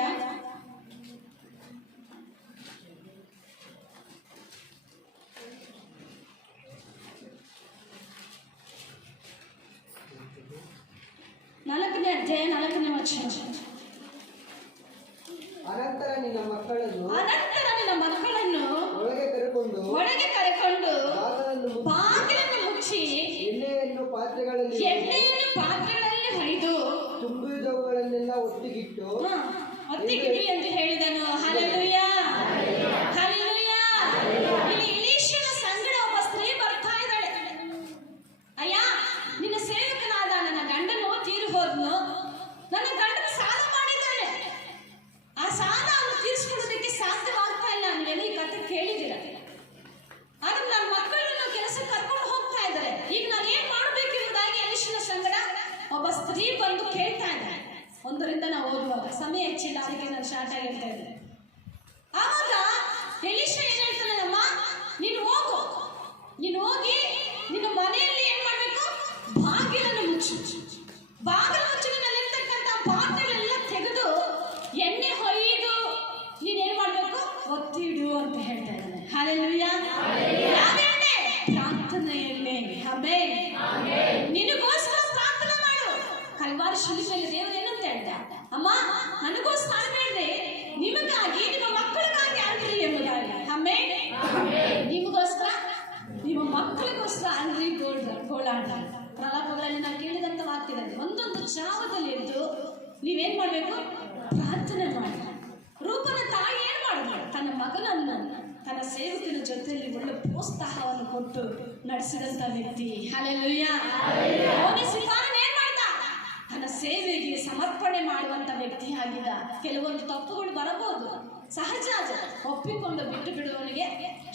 4ನೇ ಅಧ್ಯಾಯ 4ನೇ ವಚನ. ಅನಂತರ ನಿನ್ನ ಮಕ್ಕಳನ್ನು ಒಳಗೆ ಕರೆಕೊಂಡು ಬಾಗಿಲನ್ನು ಮುಚ್ಚಿ ಎಣ್ಣೆಯನ್ನು ಪಾತ್ರೆಗಳಲ್ಲಿ ಹೊಯ್ದು ತುಂಬಿದವುಗಳನ್ನೆಲ್ಲ ಒತ್ತಿಗಿಟ್ಟು ಅಂತ ಹೇಳಿದನು. ಹಲ್ಲೆಲೂಯಾ. ಹಲ್ಲೆಲೂಯಾ. ಇಲ್ಲಿ ಎಲೀಷನ ಸಂಗಡ ಒಬ್ಬ ಸ್ತ್ರೀ ಬರ್ತಾ ಇದ್ದಾಳೆ. ಅಯ್ಯ, ನಿನ್ನ ಸೇವಕನಾದ ನನ್ನ ಗಂಡನು ತೀರು ಹೋದ್ನು. ನನ್ನ ಗಂಡನ ಸಾಲ ಮಾಡಿದ್ದಾನೆ. ಆ ಸಾಲ ಅವನು ತೀರಿಸ್ಕೊಳ್ಳೋದಕ್ಕೆ ಸಾಧ್ಯವಾಗ್ತಾ ಇಲ್ಲ. ನೀವೆಲ್ಲ ಈ ಕಥೆ ಕೇಳಿದ್ದೀರ. ಆದ್ರೆ ನನ್ನ ಮಕ್ಕಳನ್ನು ಕೆಲಸಕ್ಕೆ ಕರ್ಕೊಂಡು ಹೋಗ್ತಾ ಇದ್ದಾರೆ. ಈಗ ನಾನು ಏನ್ ಮಾಡ್ಬೇಕು ಎಂಬುದಾಗಿ ಎಲೀಷನ ಸಂಗಡ ಒಬ್ಬ ಸ್ತ್ರೀ ಬಂದು ಕೇಳ್ತಾ ಇದ್ದಾಳೆ. 1ರಿಂದ ನಾವು ಓದುವಾಗ ಸಮಯ ಹೆಚ್ಚಿಲ್ಲ, ಅದಕ್ಕೆ ನಾನು ಶಾರ್ಟ್ ಆಗಿ ಹೇಳ್ತಾ ಇದ್ದೆ. ಆವಾಗ ಎಲೀಷ ಏನ್ ಹೇಳ್ತಾನೆ, ಅಮ್ಮ ನೀನು ಹೋಗು, ನೀನು ಹೋಗಿ ನಿನ್ನ ಮನೆಯಲ್ಲಿ ಏನ್ ಮಾಡ್ಬೇಕು, ಬಾಗಿಲನ್ನು ಮುಚ್ಚು. ಬಾಗಿಲು ಮುಚ್ಚಿನಲ್ಲಿರ್ತಕ್ಕಂಥ ಪಾತ್ರೆಗಳೆಲ್ಲ ತೆಗೆದು ಎಣ್ಣೆ ಹೊಯ್ದು ನೀನೇನ್ ಮಾಡ್ಬೇಕು, ಒತ್ತಿಡು ಅಂತ ಹೇಳ್ತಾ ಇದ್ದಾನೆ. ಹಲ್ಲೆಲೂಯಾ. ಯಾವ ಎಣ್ಣೆ? ಪ್ರಾರ್ಥನೆ ಎಣ್ಣೆ. ಆಮೆನ್. ನಿನಗೋಸ್ಕರ ಪ್ರಾರ್ಥನೆ ಮಾಡು. ಕಲ್ವಾರಿ ಶಿಲುಬೆಯಲ್ಲಿ ದೇವರು ಏನಂತ ಹೇಳ್ದ, ಅಮ್ಮ ನನಗೋಸ್ಕರ ಬೇಡ್ರಿ, ನಿಮಗಾಗಿ ನಿಮ್ಮ ಮಕ್ಕಳಿಗಾಗಿ ಅಲ್ರಿ ಎಂಬುದಾಗಿ. ಆಮೆನ್. ನಿಮಗೋಸ್ಕರ ನಿಮ್ಮ ಮಕ್ಕಳಿಗೋಸ್ಕರ ಅಲ್ರಿ ಗೋಳಾಟ. ಪ್ರಲಾಪಗಳಲ್ಲಿ ನಾವು ಕೇಳಿದಂತ ವಾಕ್ಯದಲ್ಲಿ ಒಂದೊಂದು ಜಾವದಲ್ಲಿ ಎದ್ದು ನೀವೇನ್ ಮಾಡ್ಬೇಕು, ಪ್ರಾರ್ಥನೆ ಮಾಡಿ. ರೂಪನ ತಾಯಿ ಏನ್ ಮಾಡಿದ್ರು, ತನ್ನ ಮಗನನ್ನ ತನ್ನ ಸೇವಕನ ಜೊತೆಯಲ್ಲಿ ಒಳ್ಳೆ ಪ್ರೋತ್ಸಾಹವನ್ನು ಕೊಟ್ಟು ನಡೆಸಿದಂತ ವ್ಯಕ್ತಿ. ಹಲ್ಲೆಲೂಯಾ. ಓನೇಸಿಫರನು ಏನ್ ಮಾಡ್ದ, ತನ್ನ ಸೇವೆಗೆ ಸಮರ್ಪಣೆ ಮಾಡುವಂತ ವ್ಯಕ್ತಿ ಆಗಿದ್ದ. ಕೆಲವೊಂದು ತಪ್ಪುಗಳು ಬರಬಹುದು, ಸಹಜ. ಒಪ್ಪಿಕೊಂಡು ಬಿಟ್ಟು ಬಿಡುವವನಿಗೆ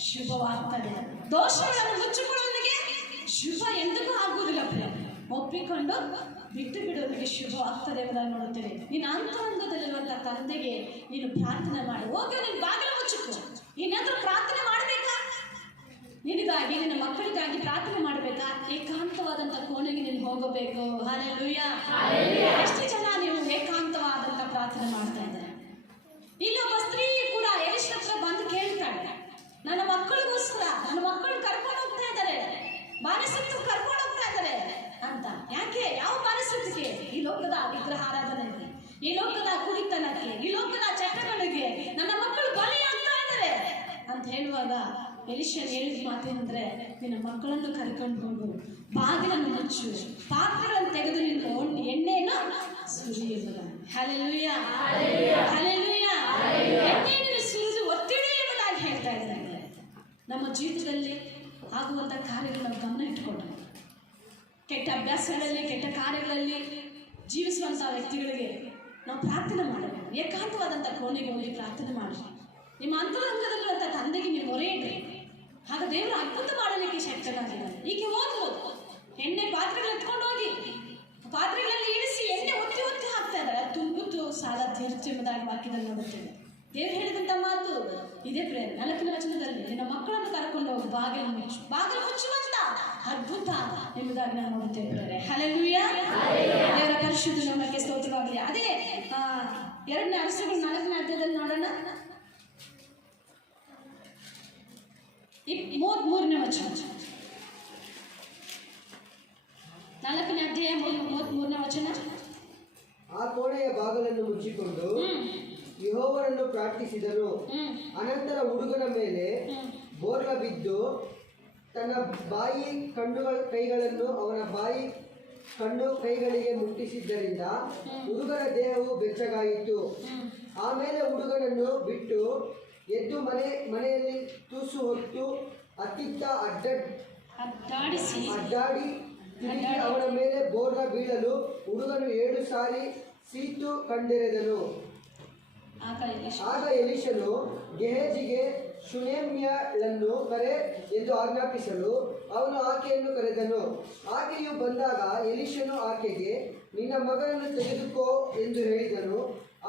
ಶುಭವಾಗ್ತದೆ. ದೋಷಗಳನ್ನು ಮುಚ್ಚಿಕೊಳ್ಳುವವನಿಗೆ ಶುಭ ಎಂದಿಗೂ ಆಗುವುದಿಲ್ಲ. ಒಪ್ಪಿಕೊಂಡು ಬಿಟ್ಟು ಬಿಡುವವನಿಗೆ ಶುಭವಾಗ್ತದೆ ಎಂಬುದಾಗಿ ನೋಡುತ್ತೇವೆ. ನೀನು ಅಂತರಂಗದಲ್ಲಿರುವಂತಹ ತಂದೆಗೆ ನೀನು ಪ್ರಾರ್ಥನೆ ಮಾಡಿ. ಹೋಗಿ ನೀನು ಬಾಗಿಲು ಮುಚ್ಚಿಕೊ. ಏನಾದ್ರೂ ಪ್ರಾರ್ಥನೆ ಮಾಡಬೇಕಾ, ನಿನಗಾಗಿ ನಿನ್ನ ಮಕ್ಕಳಿಗಾಗಿ ಪ್ರಾರ್ಥನೆ ಮಾಡಬೇಕಾ, ಏಕಾಂತವಾದಂಥ ಕೋಣೆಗೆ ನೀನು ಹೋಗಬೇಕು. ಹಲ್ಲೆಲೂಯಾ. ಎಷ್ಟು ಜನ ನೀವು ಏಕಾಂತವಾದಂಥ ಪ್ರಾರ್ಥನೆ ಮಾಡ್ತಾ ಇದ್ದಾರೆ? ಇಲ್ಲಿ ಒಬ್ಬ ಸ್ತ್ರೀ ಕೂಡ ಎಲೀಷನ ಹತ್ರ ಬಂದು ಕೇಳ್ತಾಳೆ, ನನ್ನ ಮಕ್ಕಳಿಗೋಸ್ಕರ ನನ್ನ ಮಕ್ಕಳು ಕರ್ಕೊಂಡು ಹೋಗ್ತಾ ಇದ್ದಾರೆ, ಬಾನಸತ್ತು ಕರ್ಕೊಂಡು ಹೋಗ್ತಾ ಇದ್ದಾರೆ ಅಂತ. ಯಾಕೆ? ಯಾವ ಬಾನಸತ್ತಿಗೆ? ಈ ಲೋಕದ ವಿಗ್ರಹ ಆರಾಧನೆಗೆ, ಈ ಲೋಕದ ಕುಡಿತನಕ್ಕೆ, ಈ ಲೋಕದ ಚಟಗಳಿಗೆ ನನ್ನ ಮಕ್ಕಳು ಬಲಿ ಆಗ್ತಾ ಇದ್ದಾರೆ ಅಂತ ಹೇಳುವಾಗ ಎಲೀಷನ್ ಹೇಳಿದ ಮಾತೇನೆಂದ್ರೆ, ನಿನ್ನ ಮಕ್ಕಳನ್ನು ಕರ್ಕೊಂಡು ಹೋಗು, ಬಾಗಿಲನ್ನು ಮುಚ್ಚು, ಪಾತ್ರೆಗಳನ್ನು ತೆಗೆದು ನಿನ್ನ ಎಣ್ಣೆಯನ್ನು ಸುರಿಯುವುದು. ಹಲ್ಲೆಲೂಯಾ. ಹಲ್ಲೆಲೂಯಾ. ಎಣ್ಣೆಯನ್ನು ಸುರಿದು ಒತ್ತಿಡು ಎಂಬುದಾಗಿ ಹೇಳ್ತಾ ಇದ್ದಾರೆ. ನಮ್ಮ ಜೀವಿತದಲ್ಲಿ ಆಗುವಂಥ ಕಾರ್ಯಗಳು ನಾವು ಗಮನ ಇಟ್ಕೊಂಡು, ಕೆಟ್ಟ ಅಭ್ಯಾಸಗಳಲ್ಲಿ ಕೆಟ್ಟ ಕಾರ್ಯಗಳಲ್ಲಿ ಜೀವಿಸುವಂಥ ವ್ಯಕ್ತಿಗಳಿಗೆ ನಾವು ಪ್ರಾರ್ಥನೆ ಮಾಡಬೇಕು. ಏಕಾಂತವಾದಂಥ ಕೋಣೆಗೆ ಹೋಗಿ ಪ್ರಾರ್ಥನೆ ಮಾಡಿ. ನಿಮ್ಮ ಅಂತರಂಗದಲ್ಲಿರುವಂಥ ತಂದೆಗೆ ನೀವು ಮೊರೆ ಇಡ್ರಿ. ಆಗ ದೇವರು ಅದ್ಭುತ ಮಾಡಲಿಕ್ಕೆ ಶಕ್ತನಾಗಿದ್ದಾನೆ. ಈಗ ಹೋಗ್ಬೋದು, ಎಣ್ಣೆ ಪಾತ್ರೆಗಳು ಎತ್ಕೊಂಡು ಹೋಗಿ ಪಾತ್ರೆಗಳಲ್ಲಿ ಇಳಿಸಿ ಎಣ್ಣೆ ಒತ್ತಿ ಒತ್ತಿ ಹಾಕ್ತಾ ಇದ್ದಾರೆ. ಅದು ತುಂಬುತ್ತು ಸಾಲ ತೀರ್ಚು ಎಂಬುದಾಗಿ ವಾಕ್ಯದಲ್ಲಿ ನೋಡುತ್ತೇವೆ. ದೇವರು ಹೇಳಿದಂಥ ಮಾತು ಇದೇ ಪ್ರೇರಣೆ. 4ನೇ ವಚನದಲ್ಲಿ ನಿನ್ನ ಮಕ್ಕಳನ್ನು ಕರ್ಕೊಂಡು ಹೋಗಿ ಬಾಗಿಲು ಮುಚ್ಚು, ಬಾಗಿಲು ಮುಚ್ಚುವಂತ ಅದ್ಭುತ ಎಂಬುದಾಗಿ ನಾವು ನೋಡುತ್ತೇವೆ. ಹಲ್ಲೆಲೂಯಾ. ದೇವರ ಪರಿಶುದ್ಧ ನಾಮಕ್ಕೆ ಸ್ತೋತ್ರವಾಗಲಿ. ಅದೇ 2ನೇ ಅರಸುಗಳು 4ನೇ ಅಧ್ಯಾಯದಲ್ಲಿ ನೋಡೋಣ. 33ನೇ ವಚನ. 4ನೇ ಅಧ್ಯಾಯ 33ನೇ ವಚನ. ಆ ಕೋಣೆಯ ಬಾಗಿಲನ್ನು ಮುಚ್ಚಿಕೊಂಡು ಯೆಹೋವನನ್ನು ಪ್ರಾರ್ಥಿಸಿದನು. ಅನಂತರ ಹುಡುಗನ ಮೇಲೆ ಬೋರ್ಲ ಬಿದ್ದು ತನ್ನ ಬಾಯಿ ಕೈಗಳನ್ನು ಅವನ ಬಾಯಿ ಕಣ್ಣು ಕೈಗಳಿಗೆ ಮುಟ್ಟಿಸಿದ್ದರಿಂದ ಹುಡುಗನ ದೇಹವು ಬೆಚ್ಚಗಾಯಿತು. ಆಮೇಲೆ ಹುಡುಗನನ್ನು ಬಿಟ್ಟು ಎದ್ದು ಮನೆಯಲ್ಲಿ ತುಸು ಹೊತ್ತು ಅತ್ತಿತ್ತ ಅಡ್ಡಾಡಿ ತಿರುಗಿ ಅವನ ಮೇಲೆ ಬೋರ್ಲ ಬೀಳಲು ಹುಡುಗನು 7 ಸಾರಿ ಸೀತು ಕಂಡೆರೆದನು. ಆಗ ಎಲೀಷನು ಗೆಹಜಿಗೆ ಶುನೇಮ್ಯಳನ್ನು ಕರೆ ಎಂದು ಆಜ್ಞಾಪಿಸಲು ಅವನು ಆಕೆಯನ್ನು ಕರೆದನು. ಆಕೆಯು ಬಂದಾಗ ಎಲೀಷನು ಆಕೆಗೆ, ನಿನ್ನ ಮಗನನ್ನು ತೆಗೆದುಕೋ ಎಂದು ಹೇಳಿದನು.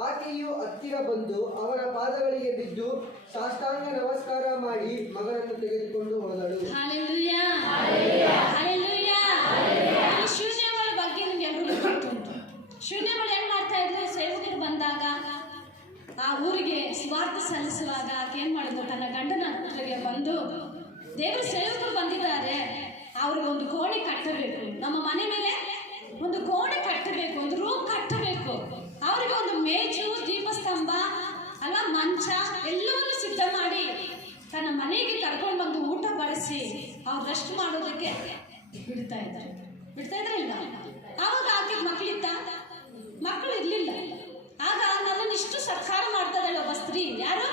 ಆಕೆಯು ಹತ್ತಿರ ಬಂದು ಅವನ ಪಾದಗಳಿಗೆ ಬಿದ್ದು ಸಾಷ್ಟಾಂಗ ನಮಸ್ಕಾರ ಮಾಡಿ ಮಗನನ್ನು ತೆಗೆದುಕೊಂಡು ಹೋದಳು. ಶೂನ್ಯಗಳ ಬಗ್ಗೆ ನಿಮ್ಗೆ ಎಲ್ಲರಿಗೂ ಗೊತ್ತುಂಟು. ಶೂನ್ಯಗಳು ಏನ್ ಮಾಡ್ತಾ ಇದ್ರು? ಸೇವಕರು ಬಂದಾಗ ಆ ಊರಿಗೆ ಸ್ವಾರ್ಥ ಸಲ್ಲಿಸುವಾಗ ಆಕೆ ಏನ್ ಮಾಡಿದ್ರು? ತನ್ನ ಗಂಡನ ಹತ್ತಿರಗೆ ಬಂದು, ದೇವರ ಸೇವಕರು ಬಂದಿದ್ದಾರೆ, ಅವ್ರಿಗೆ ಒಂದು ಕೋಣೆ ಕಟ್ಟಬೇಕು, ನಮ್ಮ ಮನೆ ಮೇಲೆ ಒಂದು ಕೋಣೆ ಕಟ್ಟಬೇಕು, ಒಂದು ರೂಮ್ ಕಟ್ಟಬೇಕು, ಅವರಿಗೆ ಒಂದು ಮೇಜು, ದೀಪಸ್ತಂಭ ಅಲ್ಲ ಮಂಚ ಎಲ್ಲವನ್ನು ಸಿದ್ಧ ಮಾಡಿ ತನ್ನ ಮನೆಗೆ ಕರ್ಕೊಂಡು ಬಂದು ಊಟ ಬಡಿಸಿ ಅವ್ರು ರೆಸ್ಟ್ ಮಾಡೋದಕ್ಕೆ ಬಿಡ್ತಾ ಇದ್ದಾರೆ ಇಲ್ಲ. ಆವಾಗ ಆಕೆ ಮಕ್ಕಳು ಇರ್ಲಿಲ್ಲ. ಆಗ ನನ್ನನ್ನು ಇಷ್ಟು ಸತ್ಕಾರ ಮಾಡ್ತಾ ಇದ್ದಾಳೆ ಒಬ್ಬ ಸ್ತ್ರೀ. ಯಾರು?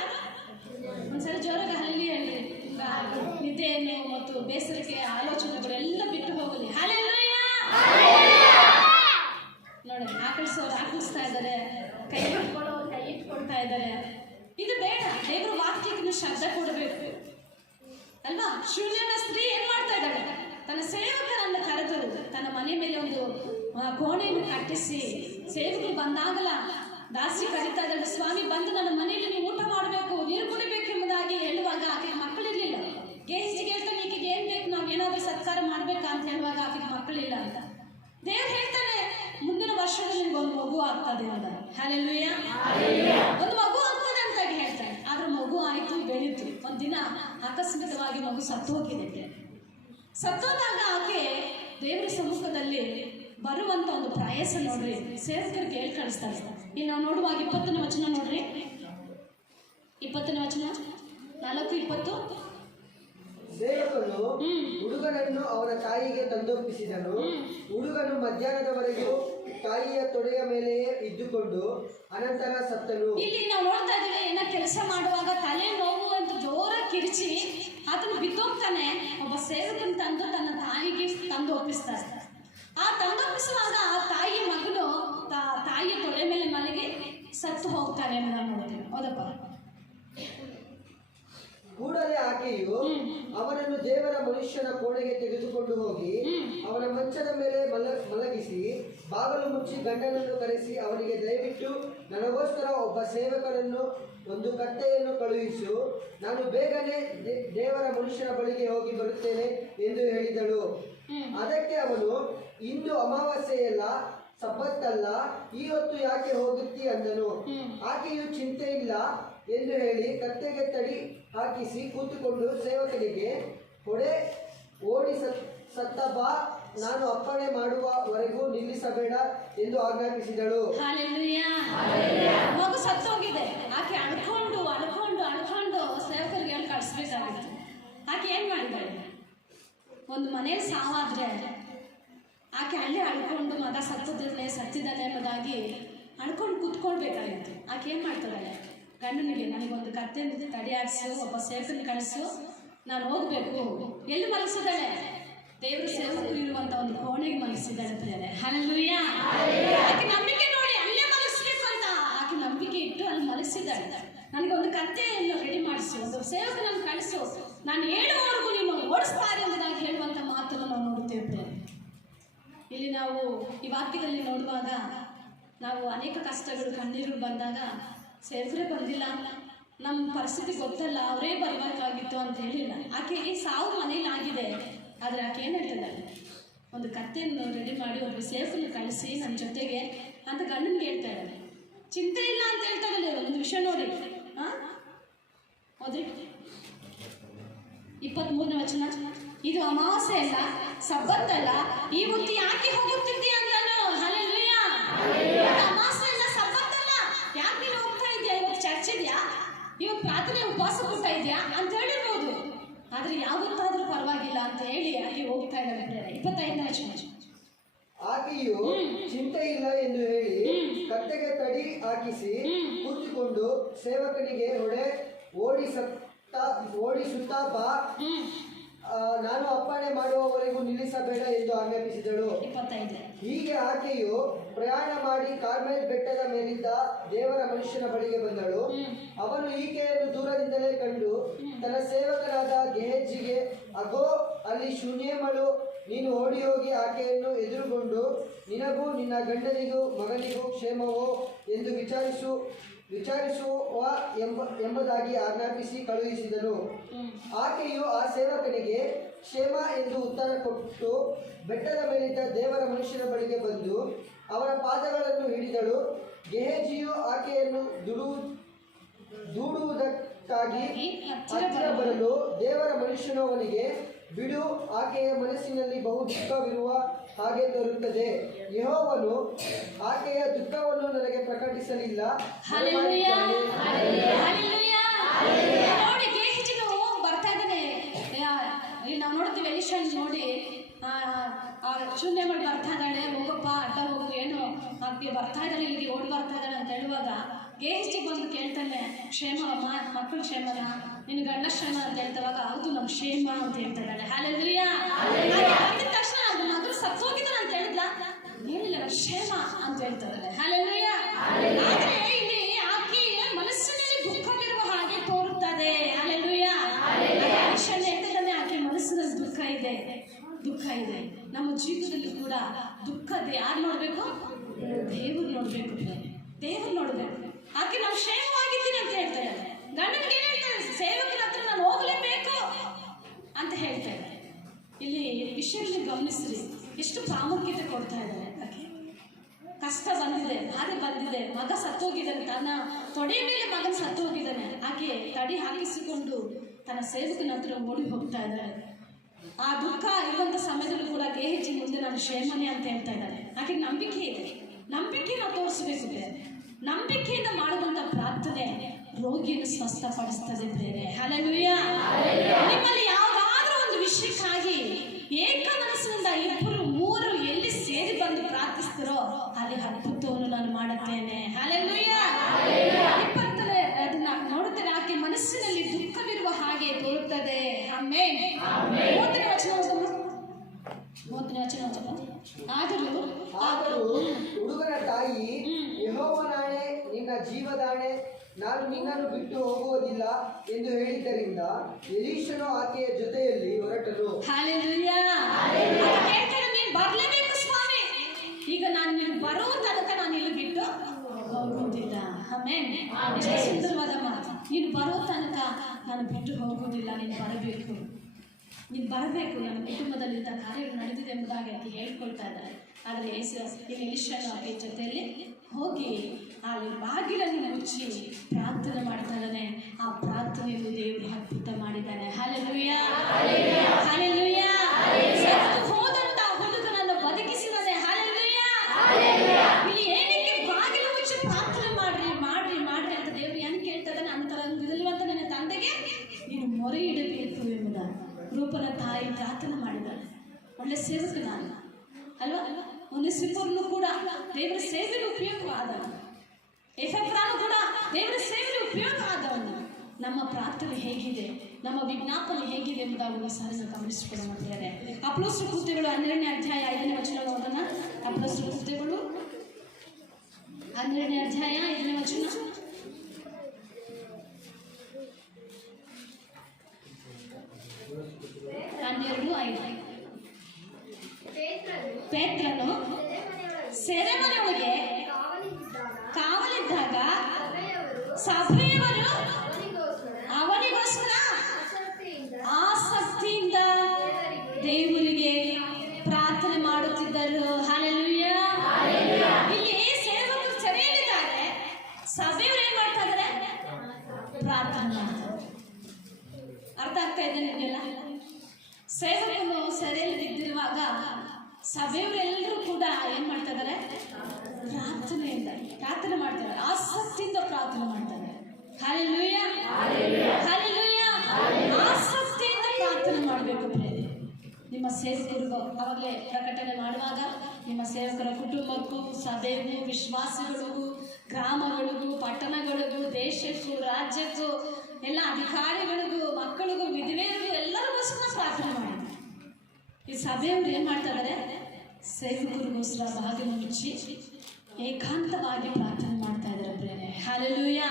ಒಂದ್ಸರಿ ಜೋರಾಗಿ ಹಲ್ಲಿ ನಿದ್ದೆಯನ್ನು ಮತ್ತು ಬೇಸರಿಕೆ ಆಲೋಚನೆಗಳು ಎಲ್ಲ ಬಿಟ್ಟು ಹೋಗಲಿ. ಹಲ್ಲೆಲೂಯಾ. ನೋಡಿ, ಆಕಳಿಸ್ತಾ ಇದ್ದಾರೆ, ಕೈ ಇಟ್ಕೊಳ್ಳೋರು ಕೈ ಇಟ್ಕೊಳ್ತಾ ಇದ್ದಾರೆ. ಇದು ಬೇಡ. ದೇವರ ವಾಕ್ಯಕ್ಕೆ ಶ್ರದ್ಧೆ ಕೊಡಬೇಕು ಅಲ್ವಾ? ಶೂನ್ಯನ ಸ್ತ್ರೀ ಏನ್ ಮಾಡ್ತಾ ಇದ್ದಾಳೆ? ತನ್ನ ಸೇವಕರನ್ನು ಕರೆದು ತನ್ನ ಮನೆ ಮೇಲೆ ಒಂದು ಕೋಣೆಯನ್ನು ಕಟ್ಟಿಸಿ ಸೇವಕರು ಬಂದಾಗಲ ದಾಸಿ ಕರೀತಾ ಇದ್ದಾಳೆ, ಸ್ವಾಮಿ ಬಂದು ನನ್ನ ಮನೆಯಲ್ಲಿ ನೀವು ಊಟ ಮಾಡಬೇಕು, ನೀರು ಕುಡಿಬೇಕೆಂಬುದಾಗಿ ಹೇಳುವಾಗ ಆಕೆಗೆ ಮಕ್ಕಳಿರಲಿಲ್ಲ. ಗೇಹಿಸಿಗೆ ಹೇಳ್ತಾನೆ, ಈಕೆಗೆ ಏನ್ ಬೇಕು, ನಾವು ಏನಾದರೂ ಸತ್ಕಾರ ಮಾಡ್ಬೇಕಾ ಅಂತ ಹೇಳುವಾಗ ಆಕೆಗೆ ಮಕ್ಕಳಿಲ್ಲ ಅಂತ ದೇವ್ರು ಹೇಳ್ತಾನೆ, ಮುಂದಿನ ವರ್ಷದಲ್ಲಿ ನಿಮ್ಗೆ ಒಂದು ಮಗು ಆಗ್ತದೆ ಅಂತ. ಹಲ್ಲೆಲೂಯಾ, ಒಂದು ಮಗು ಆಗ್ತದೆ ಅಂತ ಹೇಳ್ತಾನೆ. ಆದ್ರೆ ಮಗು ಆಯ್ತು, ಬೆಳೀತು. ಒಂದಿನ ಆಕಸ್ಮಿಕವಾಗಿ ಮಗು ಸತ್ತೋಗಿದೆ. ಸತ್ತೋದಾಗ ಆಕೆ ದೇವರ ಸಮ್ಮುಖದಲ್ಲಿ ಬರುವಂತ ಒಂದು ಪ್ರಯಾಸ ನೋಡ್ರಿ, ಸೇವಕರಿಗೆ ಹೇಳಿ ಕಳಿಸ್ತಾರೆ. ಇಲ್ಲಿ ನಾವು ನೋಡುವಾಗ 20ನೇ ವಚನ ನೋಡ್ರಿ, 20ನೇ ವಚನ 4:20. ಸೇವಕನು ಹುಡುಗನನ್ನು ಅವನ ತಾಯಿಗೆ ತಂದೊಪ್ಪಿಸಿದನು. ಹುಡುಗನು ಮಧ್ಯಾಹ್ನದವರೆಗೂ ತಾಯಿಯ ತೊಡೆಯ ಮೇಲೆಯೇ ಇದ್ದುಕೊಂಡು ಅನಂತರ ಸತ್ತನು. ಇಲ್ಲಿ ನಾವು ನೋಡ್ತಾ ಇದ್ದೀವಿ, ಏನೋ ಕೆಲಸ ಮಾಡುವಾಗ ತಲೆ ನೋವು ಅಂತ ಜೋರ ಕಿರಿಚಿ ಆತನು ಬಿದ್ದೋಗ್ತಾನೆ. ಒಬ್ಬ ಸೇವಕನ ತಂದು ತನ್ನ ತಾಯಿಗೆ ತಂದು ಒಪ್ಪಿಸ್ತಾರೆ. ಆ ತಂದೊಪ್ಪಿಸುವಾಗ ಆ ತಾಯಿಯ ಮಗನು ತಾಯಿಯ ತೊಡೆ ಮೇಲೆ ಮಲಗಿ ಸತ್ತು ಹೋಗ್ತಾನೆ ಅಂತ ನಾವು ನೋಡ್ತೀವಿ. ಹೌದಪ್ಪ. ಕೂಡಲೇ ಆಕೆಯು ಅವನನ್ನು ದೇವರ ಮನುಷ್ಯನ ಕೋಣೆಗೆ ತೆಗೆದುಕೊಂಡು ಹೋಗಿ ಅವನ ಮಂಚದ ಮೇಲೆ ಮಲಗಿಸಿ ಬಾಗಿಲು ಮುಚ್ಚಿ ಗಂಡನನ್ನು ಕರೆಸಿ ಅವನಿಗೆ, ದಯವಿಟ್ಟು ನನಗೋಸ್ಕರ ಒಬ್ಬ ಸೇವಕನನ್ನು ಒಂದು ಕತ್ತೆಯನ್ನು ಕಳುಹಿಸು, ನಾನು ಬೇಗನೆ ದೇವರ ಮನುಷ್ಯನ ಬಳಿಗೆ ಹೋಗಿ ಬರುತ್ತೇನೆ ಎಂದು ಹೇಳಿದಳು. ಅದಕ್ಕೆ ಅವನು, ಇಂದು ಅಮಾವಾಸ್ಯೆಯಲ್ಲ, ಸಬ್ಬತ್ತಲ್ಲ, ಈ ಹೊತ್ತು ಯಾಕೆ ಹೋಗುತ್ತಿ ಅಂದನು. ಆಕೆಯು ಚಿಂತೆ ಇಲ್ಲ ಎಂದು ಹೇಳಿ ಕತ್ತೆಗೆ ತಡಿ ಹಾಕಿಸಿ ಕೂತುಕೊಂಡು ಸೇವಕನಿಗೆ, ಓಡಿ ಸತ್ತ ಬಾ, ನಾನು ಅಪ್ಪಣೆ ಮಾಡುವವರೆಗೂ ನಿಲ್ಲಿಸಬೇಡ ಎಂದು ಆಜ್ಞಾಪಿಸಿದಳು. ಮಗು ಸತ್ತೋಗಿದೆ. ಆಕೆ ಅಳ್ಕೊಂಡು ಅಳ್ಕೊಂಡು ಅಳ್ಕೊಂಡು ಸೇವಕರಿಗೆ ಹೇಳಿ ಕಳಿಸ್ಬೇಕಾಗಿತ್ತು. ಆಕೆ ಏನ್ ಮಾಡಿದ್ದಾಳೆ, ಒಂದು ಮನೇಲಿ ಸಾವಾದ್ರೆ ಆಕೆ ಅಲ್ಲೇ ಅಳ್ಕೊಂಡು ಮಗ ಸತ್ತಿದ್ದಾನೆ ಎಂಬುದಾಗಿ ಅಳ್ಕೊಂಡು ಕೂತ್ಕೊಳ್ಬೇಕಾಗಿತ್ತು. ಆಕೆ ಏನ್ ಮಾಡ್ತಾಳೆ, ಗಂಡನಿಗೆ ನನಗೊಂದು ಕತ್ತೆ ತಡಿ ಹಾಕ್ಸು, ಒಬ್ಬ ಸೇವಕನ ಕಳಿಸು, ನಾನು ಹೋಗ್ಬೇಕು. ಎಲ್ಲಿ ಮಲಗಿಸಿದಾಳೆ, ದೇವ್ರ ಸೇವಕರು ಇರುವಂತ ಒಂದು ಕೋಣೆಗೆ ಮಲಗಿಸಿದಾಳೆ ಪ್ರಿಯರೇ. ಹಲ್ಲೆಲೂಯಾ. ಆಕೆ ನಂಬಿಕೆ ನೋಡಿ ಅಲ್ಲೇ ಮಲಗಿಸ್ಬೇಕು ಅಂತ ಆಕೆ ನಂಬಿಕೆ ಇಟ್ಟು ಅಲ್ಲಿ ಮಲಗಿಸಿದಾಳೆ. ನನಗೊಂದು ಕತ್ತೆಯನ್ನು ರೆಡಿ ಮಾಡಿಸಿ, ಒಂದು ಸೇವಕನನ್ನು ಕಳಿಸು, ನಾನು ಹೇಳುವವರೆಗೂ ನೀನು ಓಡಿಸ್ತಾರೆ ಎಂಬುದಾಗಿ ಹೇಳುವಂತ ಮಾತನ್ನು ನಾವು ನೋಡುತ್ತೇವೆ ಪ್ರಿಯರೇ. ಇಲ್ಲಿ ನಾವು ಈ ವಾಕ್ಯದಲ್ಲಿ ನೋಡುವಾಗ ನಾವು ಅನೇಕ ಕಷ್ಟಗಳು ಕಣ್ಣೀರು ಬಂದಾಗ ಸೇವಕರೇ ಬಂದಿಲ್ಲ, ನಮ್ಮ ಪರಿಸ್ಥಿತಿ ಗೊತ್ತಲ್ಲ, ಅವರೇ ಬರಬೇಕಾಗಿತ್ತು ಅಂತ ಹೇಳಿಲ್ಲ. ಆಕೆಗೆ ಸಾವು ಮನೇಲಿ ಆಗಿದೆ. ಆದರೆ ಆಕೆ ಏನು ಹೇಳ್ತಿದ್ದಾಳೆ, ಒಂದು ಕತ್ತೆಯನ್ನು ರೆಡಿ ಮಾಡಿ ಒಬ್ಬ ಸೇವಕನ್ನು ಕಳಿಸಿ ನನ್ನ ಜೊತೆಗೆ ಅಂತ ಗಂಡನಿಗೆ ಹೇಳ್ತಾ ಇದ್ದಾಳೆ. ಚಿಂತೆ ಇಲ್ಲ ಅಂತ ಹೇಳ್ತಾ ಇದ್ದಾಳೆ. ಒಂದು ವಿಷಯ ನೋಡಿ, ಹೌದ್ರಿ 23ನೇ ವಚನ, ಇದು ಅಮಾವಾಸ್ಯೆ ಅಲ್ಲ, ಸಬ್ಬತ್ತಲ್ಲ, ಈ ಹೊತ್ತು ಯಾಕೆ ಹೋಗುತ್ತಿದ್ದೀಯ ಅಂತಾನು. ಹಲ್ಲೆಲೂಯಾ. ಅಮಾವಾಸ್ಯೆ ಅಲ್ಲ, ಸಬ್ಬತ್ತಲ್ಲ, ಯಾಕೆ ನೀನು ಹೋಗ್ತಾ ಇದೆಯಾ, ಇವತ್ತು ಚರ್ಚ್ ಇದೆಯಾ, ಇವತ್ತು ಪ್ರಾರ್ಥನೆ ಉಪವಾಸ ಕೊಡ್ತಾ ಇದೆಯಾ ಅಂತ ಹೇಳಿರ್ಬೋದು. ಆದ್ರೆ ಯಾವತ್ತಾದ್ರೂ ಪರವಾಗಿಲ್ಲ ಅಂತ ಹೇಳಿ ಆಕೆ ಹೋಗ್ತಾ ಇದ್ದಾಳೆ. 25ನೇ ವಚನ, ಆಕೆಯು ಚಿಂತೆ ಇಲ್ಲ ಎಂದು ಹೇಳಿ ಕತ್ತೆಗೆ ತಡಿ ಹಾಕಿಸಿ ಕೂತುಕೊಂಡು ಸೇವಕನಿಗೆ, ಓಡಿಸುತ್ತಾ ಬಾ, ನಾನು ಅಪ್ಪಣೆ ಮಾಡುವವರೆಗೂ ನಿಲ್ಲಿಸಬೇಡ ಎಂದು ಆಜ್ಞಾಪಿಸಿದಳು. 25. ಹೀಗೆ ಆಕೆಯು ಪ್ರಯಾಣ ಮಾಡಿ ಕಾರ್ಮೆಲ್ ಬೆಟ್ಟದ ಮೇಲಿದ್ದ ದೇವರ ಮನುಷ್ಯನ ಬಳಿಗೆ ಬಂದಳು. ಅವನು ಈಕೆಯನ್ನು ದೂರದಿಂದಲೇ ಕಂಡು ತನ್ನ ಸೇವಕನಾದ ಗೆಹಜಿಗೆ, ಅಗೋ, ಅಲ್ಲಿ ಶೂನ್ಯಮಳು, ನೀನು ಓಡಿ ಹೋಗಿ ಆಕೆಯನ್ನು ಎದುರುಗೊಂಡು ನಿನಗೂ ನಿನ್ನ ಗಂಡನಿಗೂ ಮಗನಿಗೂ ಕ್ಷೇಮವೋ ಎಂದು ವಿಚಾರಿಸುವ ಎಂಬುದಾಗಿ ಆಜ್ಞಾಪಿಸಿ ಕಳುಹಿಸಿದನು. ಆಕೆಯು ಆ ಸೇವಕನಿಗೆ ಕ್ಷೇಮ ಎಂದು ಉತ್ತರ ಕೊಟ್ಟು ಬೆಟ್ಟದ ಮೇಲಿದ್ದ ದೇವರ ಮನುಷ್ಯನ ಬಳಿಗೆ ಬಂದು ಅವರ ಪಾದಗಳನ್ನು ಹಿಡಿದಳು. ಗೆಹಜಿಯು ಆಕೆಯನ್ನು ದೂಡುವುದಕ್ಕಾಗಿ ಹತ್ತಿರ ಬರಲು ದೇವರ ಮನುಷ್ಯನು ಅವನಿಗೆ, ಬಿಡು, ಆಕೆಯ ಮನಸ್ಸಿನಲ್ಲಿ ಬಹು ದುಃಖವಿರುವ ಹಾಗೆ ತೋರುತ್ತದೆ. ಯೆಹೋವನು ಆಕೆಯ ದುಃಖವನ್ನು ನನಗೆ ಪ್ರಕಟಿಸಲಿಲ್ಲ. ನೋಡಿ, ಗೆಹಜಿನು ಬರ್ತಾ ಇದ್ದಾನೆ. ನಾವು ನೋಡ್ತೀವಿ, ಎಲಿಷನ್ ನೋಡಿ ಶೂನ್ಯ ಮಾಡಿ ಬರ್ತಾ ಇದ್ದಾಳೆ, ಹೋಗಪ್ಪ ಅಡ್ಡ ಹೋಗು, ಏನು ಆಕೆ ಬರ್ತಾ ಇದ್ದಾಳೆ, ಇಲ್ಲಿಗೆ ಓಡಿ ಬರ್ತಾ ಇದ್ದಾಳೆ ಅಂತ ಹೇಳುವಾಗ ಗೆಹಜಿ ಬಂದು ಕೇಳ್ತಾನೆ, ಕ್ಷೇಮ ಅಮ್ಮ, ಮಕ್ಕಳು ಕ್ಷೇಮನ, ನಿನ್ನ ಗಂಡ ಕ್ಷೇಮ ಅಂತ ಹೇಳ್ತವಾಗ, ಹೌದು ನಮ್ಮ ಕ್ಷೇಮ ಅಂತ ಹೇಳ್ತಾ ಇದ್ದಾಳೆ. ಹಲ್ಲೆಲೂಯಾ. ಬಂದಿದ ತಕ್ಷಣ ಮಗಳು ಸತ್ತೋಗಿದ್ದಾನೆ ಅಂತ ಹೇಳಿದ್ಲ, ಏನಿಲ್ಲ ಕ್ಷೇಮ ಅಂತ ಹೇಳ್ತಾರೆ. ಹಲ್ಲೆಲೂಯಾ. ಆದ್ರೆ ಇಲ್ಲಿ ಆಕೆ ಮನಸ್ಸಿನಲ್ಲಿ ದುಃಖವಿರುವ ಹಾಗೆ ತೋರುತ್ತದೆ. ಹಲ್ಲೆಲೂಯಾ. ಹೇಳ್ತಿದ್ದಾನೆ, ಆಕೆ ಮನಸ್ಸಿನಲ್ಲಿ ದುಃಖ ಇದೆ. ಇದೆ. ನಮ್ಮ ಜೀವಿತದಲ್ಲಿ ಕೂಡ ದುಃಖದ ಯಾರು ನೋಡ್ಬೇಕು? ದೇವರು ನೋಡ್ಬೇಕು. ದೇವರು ನೋಡ್ಬೇಕು. ಆಕೆ ನಾವು ಕ್ಷೇಮವಾಗಿದ್ದೀನಿ ಅಂತ ಹೇಳ್ತಾ ಇದ್ದಾರೆ. ಗಂಡನಿಗೆ ಏನ್ ಹೇಳ್ತಾರೆ? ಸೇವಕನ ಹತ್ರ ನಾನು ಹೋಗ್ಲೇಬೇಕು ಅಂತ ಹೇಳ್ತಾ ಇದ್ದಾರೆ. ಇಲ್ಲಿ ವಿಷಯದಲ್ಲಿ ಗಮನಿಸ್ರಿ, ಎಷ್ಟು ಪ್ರಾಮುಖ್ಯತೆ ಕೊಡ್ತಾ ಇದ್ದಾರೆ. ಆಕೆ ಕಷ್ಟ ಬಂದಿದೆ, ಬಾಧೆ ಬಂದಿದೆ, ಮಗ ಸತ್ತೋಗಿದ್ದಾನೆ, ತನ್ನ ತೊಡೆ ಮೇಲೆ ಮಗನ ಸತ್ತೋಗಿದ್ದಾನೆ. ಆಕೆ ತಡಿ ಹಾಕಿಸಿಕೊಂಡು ತನ್ನ ಸೇವಕನ ಹತ್ರ ಓಡಿ ಹೋಗ್ತಾ ಇದ್ದಾರೆ. ಆ ದುಃಖ ಇರುವಂಥ ಸಮಯದಲ್ಲೂ ಕೂಡ ಗೇಹೆಜಿ ಮುಂದೆ ನಾನು ಕ್ಷೇಮನೆ ಅಂತ ಹೇಳ್ತಾ ಇದ್ದಾರೆ. ಆಕೆ ನಂಬಿಕೆ ಇದೆ. ನಂಬಿಕೆಯನ್ನು ತೋರಿಸಬೇಕು. ನಂಬಿಕೆಯಿಂದ ಮಾಡುವಂಥ ಪ್ರಾರ್ಥನೆ ರೋಗಿಯನ್ನು ಸ್ವಸ್ಥಪಡಿಸ್ತದೆ ಬೇರೆ. ಹಲ್ಲೆಲೂಯಾ. ನಿಮ್ಮಲ್ಲಿ ಯಾವುದಾದ್ರೂ ಒಂದು ವಿಷಯಕ್ಕಾಗಿ ಏಕ ಮನಸ್ಸಿನಿಂದ 2, 3 ಎಲ್ಲಿ ಸೇರಿ ಬಂದು ಪ್ರಾರ್ಥಿಸ್ತಾರೋ ಅಲ್ಲಿ ಅದ್ಭುತವನ್ನು ನಾನು ಮಾಡುತ್ತೇನೆ. ಹಲ್ಲೆಲೂಯಾ. 20ನೇ ಅದನ್ನ ನೋಡುತ್ತಾರೆ. ಆಕೆ ಮನಸ್ಸಿನಲ್ಲಿ ದುಃಖವಿರುವ ಹಾಗೆ ತೋರುತ್ತದೆ. ಆಮೆನ್. 30ನೇ ವಚನ. ಆದರೂ ಹುಡುಗನ ತಾಯಿ, ಯೆಹೋವನಾಣೆ, ನಿನ್ನ ಜೀವದಾಣೆ, ನಾನು ನಿನ್ನನ್ನು ಬಿಟ್ಟು ಹೋಗುವುದಿಲ್ಲ ಎಂದು ಹೇಳಿದ್ದರಿಂದ ಎಲೀಷನು ಆಕೆಯ ಜೊತೆಯಲ್ಲಿ ಹೊರಟನು. ಹಲ್ಲೆಲೂಯಾ. ನೀನು ಬರಲೇಬೇಕು ಸ್ವಾಮಿ. ಈಗ ನಾನು ನೀನು ಬರೋ ತನಕ ನಾನು ಇಲ್ಲಿ ಬಿಟ್ಟು ಹೋಗುವುದಿಲ್ಲ. ಆಮೆನ್. ಎಷ್ಟು ಸುಂದರವಾದ ಮಾತು. ನೀನು ಬರೋ ತನಕ ನಾನು ಬಿಟ್ಟು ಹೋಗುವುದಿಲ್ಲ. ನೀನು ಬರಬೇಕು. ನೀನು ಬರಬೇಕು. ನನ್ನ ಕುಟುಂಬದಲ್ಲಿದ್ದ ಕಾರ್ಯಗಳು ನಡೆದಿದೆ ಎಂಬುದಾಗಿ ಆಕೆ ಹೇಳ್ಕೊಳ್ತಾ ಇದ್ದಾರೆ. ಆದರೆ ಎಲೀಷನು ಆಕೆ ಜೊತೆಯಲ್ಲಿ ಹೋಗಿ ಅಲ್ಲಿ ಬಾಗಿಲನ್ನು ಮುಚ್ಚಿ ಪ್ರಾರ್ಥನೆ ಮಾಡ್ತಾ ಇದ್ದಾನೆ. ಆ ಪ್ರಾರ್ಥನೆಯನ್ನು ದೇವರು ಅದ್ಭುತ ಮಾಡಿದ್ದಾನೆ. ಹಲ್ಲೆಲೂಯಾ. ಹಲ್ಲೆಲೂಯಾ. ಸತ್ತು ಹೋದಂತ ಹುಡುಗನನ್ನು ಬದುಕಿಸಿದ್ದಾನೆ. ಹಲ್ಲೆಲೂಯಾ. ಇಲ್ಲಿ ಏನಕ್ಕೆ ಬಾಗಿಲು ಮುಚ್ಚಿ ಪ್ರಾರ್ಥನೆ ಮಾಡ್ರಿ ಮಾಡ್ರಿ ಮಾಡ್ರಿ ಅಂತ ದೇವರು ಏನು ಕೇಳ್ತಾ ಇದ್ದಾನೆ? ಅಂತರಂಗದಲ್ಲಿರುವಂತ ನನ್ನ ತಂದೆಗೆ ನೀನು ಮೊರೆ ಇಡಬೇಕು ಎಂಬುದಾಗಿ ರೂಪನ ತಾಯಿ ಪ್ರಾರ್ಥನೆ ಮಾಡಿದ್ದಾಳೆ. ಒಳ್ಳೆ ಸೇವಕ ನಾನು ಅಲ್ವಾ? ಮುನಿಸಿಪರ್ನು ಕೂಡ ದೇವರ ಸೇವೆಗೆ ಉಪಯೋಗ ಆದವನು. ಎಫೆಫ್ರಾನು ಕೂಡ ದೇವರ ಸೇವೆಗೆ ಉಪಯೋಗ ಆದವನು. ನಮ್ಮ ಪ್ರಾರ್ಥನೆ ಹೇಗಿದೆ, ನಮ್ಮ ವಿಜ್ಞಾಪನೆ ಹೇಗಿದೆ ಎಂಬುದಾಗಿ ಸಾರಿ ಗಮನಿಸಿಕೊಳ್ಳೋಣ. ಅಪೊಸ್ತಲರ ಕೃತ್ಯಗಳು 12ನೇ ಅಧ್ಯಾಯ 5ನೇ ವಚನ ಓದೋಣ. ಅಪೊಸ್ತಲರ ಕೃತ್ಯಗಳು 12ನೇ ಅಧ್ಯಾಯ 5ನೇ ವಚನ. ಪೇತ್ರನು ಸೆರೆಮನೆಯೊಳಗೆ ಕಾವಲಿದ್ದಾಗ ಸಭೆಯವರು ಅವನಿಗೋಸ್ಕರ ಆಸಕ್ತಿಯಿಂದ ದೇವರಿಗೆ ಪ್ರಾರ್ಥನೆ ಮಾಡುತ್ತಿದ್ದರು. ಹಲ್ಲೆಲೂಯಾ. ಇಲ್ಲಿ ಸೇವಕರು ಸೆರೆಯಲ್ಲಿದ್ದಾರೆ, ಸಭೆಯವರು ಏನ್ ಮಾಡ್ತಾ ಇದ್ದಾರೆ? ಪ್ರಾರ್ಥನೆ ಮಾಡ್ತಾರೆ. ಅರ್ಥ ಆಗ್ತಾ ಇದೆ ನಿಮಗೆಲ್ಲ? ಸೇವಕನು ಸೆರೆಯಲ್ಲಿ ಬಿದ್ದಿರುವಾಗ ಸಭೆಯವರೆಲ್ಲರೂ ಕೂಡ ಏನ್ ಮಾಡ್ತಾ ಇದ್ದಾರೆ? ಪ್ರಾರ್ಥನೆಯಿಂದ ಪ್ರಾರ್ಥನೆ ಮಾಡ್ತಾರೆ. ಆಸಕ್ತಿಯಿಂದ ಪ್ರಾರ್ಥನೆ ಮಾಡ್ತಾರೆ. ಹಲ್ಲೆಲೂಯಾ. ಹಲ್ಲೆಲೂಯಾ. ಆಸಕ್ತಿಯಿಂದ ಪ್ರಾರ್ಥನೆ ಮಾಡಬೇಕು. ನಿಮ್ಮ ಸೇವಕರಿಗೂ ಅವಾಗಲೇ ಪ್ರಕಟಣೆ ಮಾಡುವಾಗ ನಿಮ್ಮ ಸೇವಕರ ಕುಟುಂಬಕ್ಕೂ, ಸಭೆಗೂ, ವಿಶ್ವಾಸಿಗಳಿಗೂ, ಗ್ರಾಮಗಳಿಗೂ, ಪಟ್ಟಣಗಳಿಗೂ, ದೇಶಕ್ಕೂ, ರಾಜ್ಯಕ್ಕೂ, ಎಲ್ಲ ಅಧಿಕಾರಿಗಳಿಗೂ, ಮಕ್ಕಳಿಗೂ, ವಿಧವೆಯರಿಗೂ ಎಲ್ಲರಿಗೋಸ್ಕರ ಪ್ರಾರ್ಥನೆ ಮಾಡಿ. ಈ ಸಭೆಯವರು ಏನ್ ಮಾಡ್ತಾ ಇದ್ದಾರೆ? ಸೇವಕರಿಗೋಸ್ಕರ ಬಾಗಿಲು ಮುಚ್ಚಿ ಏಕಾಂತವಾಗಿ ಪ್ರಾರ್ಥನೆ ಮಾಡ್ತಾ ಇದ್ದಾರೆ ಪ್ರೇರೆ. ಹಲ್ಲೆಲೂಯಾ.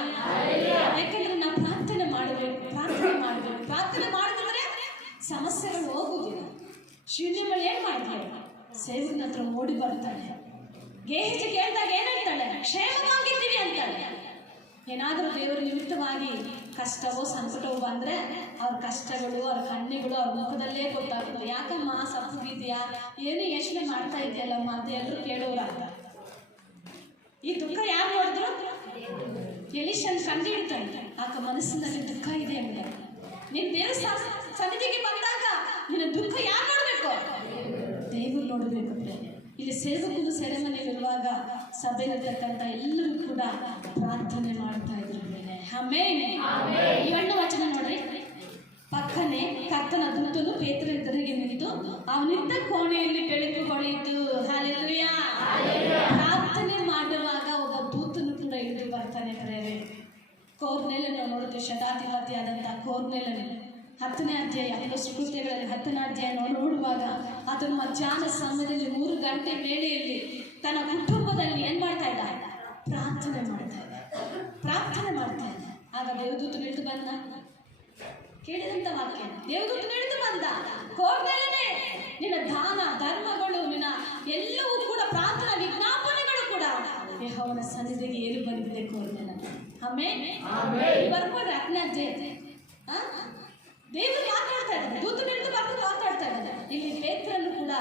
ಯಾಕೆಂದ್ರೆ ನಾವು ಪ್ರಾರ್ಥನೆ ಮಾಡಬೇಕು. ಪ್ರಾರ್ಥನೆ ಮಾಡಿದ್ರೆ ಸಮಸ್ಯೆಗಳು ಹೋಗುವುದಿಲ್ಲ. ಶಿವನಿಮಲ್ ಏನ್ ಮಾಡ್ತಾರೆ? ಸೇವಕನ ಹತ್ರ ಓಡಿ ಬರ್ತಾಳೆ. ಗೇಹೆಜಿ ಕೇಳಿದಾಗ ಏನ್ ಹೇಳ್ತಾಳೆ? ಕ್ಷೇಮವಾಗಿದ್ದೀವಿ ಅಂತಾಳೆ. ಏನಾದರೂ ದೇವರ ನಿಮಿತ್ತವಾಗಿ ಕಷ್ಟವೋ ಸಂಕಟವೋ ಬಂದರೆ ಅವ್ರ ಕಷ್ಟಗಳು, ಅವ್ರ ಕಣ್ಣುಗಳು ಅವ್ರ ಮುಖದಲ್ಲೇ ಗೊತ್ತಾಗುತ್ತೆ. ಯಾಕಮ್ಮ ಸಪ್ಪಗಿದೆಯಾ, ಏನು ಯೋಚನೆ ಮಾಡ್ತಾ ಇದೆಯಲ್ಲಮ್ಮ ಅಂತ ಎಲ್ಲರೂ ಕೇಳೋರಾಗ. ಈ ದುಃಖ ಯಾರು ನೋಡಿದ್ರು? ಎಲೀಷನ್ ಕಂಡು ಹಿಡ್ತಾನೆ. ಆಕ ಮನಸ್ಸಿನಲ್ಲಿ ದುಃಖ ಇದೆ ಎಂಬ. ನೀನು ದೇವರ ಸನ್ನಿಧಿಗೆ ಬಂದಾಗ ನಿನ್ನ ದುಃಖ ಯಾರು ನೋಡಬೇಕು? ದೇವರು ನೋಡಬೇಕು. ಇಲ್ಲಿ ಸೇವಕರು ಸೆರೆಮನೆಯಲ್ಲಿರುವಾಗ ಸಭೆಯಲ್ಲಿರ್ತಕ್ಕಂಥ ಎಲ್ಲರೂ ಕೂಡ ಪ್ರಾರ್ಥನೆ ಮಾಡ್ತಾ ಇದ್ರು. ಆಮೆನ್. 7ನೇ ವಚನ ನೋಡ್ರಿ. ಪಕ್ಕನೆ ಕರ್ತನ ದೂತನು ಪೇತ್ರನ ಎದುರಿಗೆ ನಿಂತು ಅವನಿದ್ದ ಕೋಣೆಯಲ್ಲಿ ಬೆಳಕು ಹೊಳೆಯಿತು. ಹಲ್ಲೆಲೂಯಾ. ಪ್ರಾರ್ಥನೆ ಮಾಡುವಾಗ ಒಬ್ಬ ದೂತನು ಕೂಡ ಇಳಿದು ಬರ್ತಾನೆ. ಕರೆಯರೆ ಕೋರ್ನೆಲನ್ನು ನೋಡಿದ್ರೆ ಶತಾಧಿಪತಿ ಆದಂಥ ಕೋರ್ನೆಲನ್ನು 10ನೇ ಅಧ್ಯಾಯ ಅಪೊಸ್ತಲರ ಕೃತ್ಯಗಳಲ್ಲಿ 10ನೇ ಅಧ್ಯಾಯ ನೋಡುವಾಗ ಅದನ್ನು ಮಧ್ಯಾಹ್ನ ಸಮಯದಲ್ಲಿ 3 ಗಂಟೆ ವೇಳೆಯಲ್ಲಿ ತನ್ನ ಕುಟುಂಬದಲ್ಲಿ ಏನ್ ಮಾಡ್ತಾ ಇದ್ದ? ಪ್ರಾರ್ಥನೆ ಮಾಡ್ತಾ ಇದ್ದ. ಆಗ ದೇವದೂತನು ಇಳಿದು ಬಂದ. ಕೇಳಿದಂತ ವಾಕ್ಯ ದೇವದೂತನು ಇಳಿದು ಬಂದ. ಹೋದ್ಮೇಲೆ ನಿನ್ನ ದಾನ ಧರ್ಮಗಳು, ನಿನ್ನ ಎಲ್ಲವೂ ಕೂಡ ಪ್ರಾರ್ಥನಾ ವಿಜ್ಞಾಪನೆಗಳು ಕೂಡ ಯೆಹೋವನ ಸನ್ನಿಧಿಗೆ ಏರು ಬಂದಿದೆ. ಕೋರ್ಮೇಲೆ ಬರ್ಬೋದು 10ನೇ ಅಧ್ಯಾಯ. ದೇವರು ಮಾತಾಡ್ತಾ ಇದ್ದಾರೆ, ದೂತನು ಇಳಿದು ಬಂದು ಮಾತಾಡ್ತಾ ಇದ್ದಾರೆ. ಇಲ್ಲಿ ಪೇತ್ರನು ಕೂಡ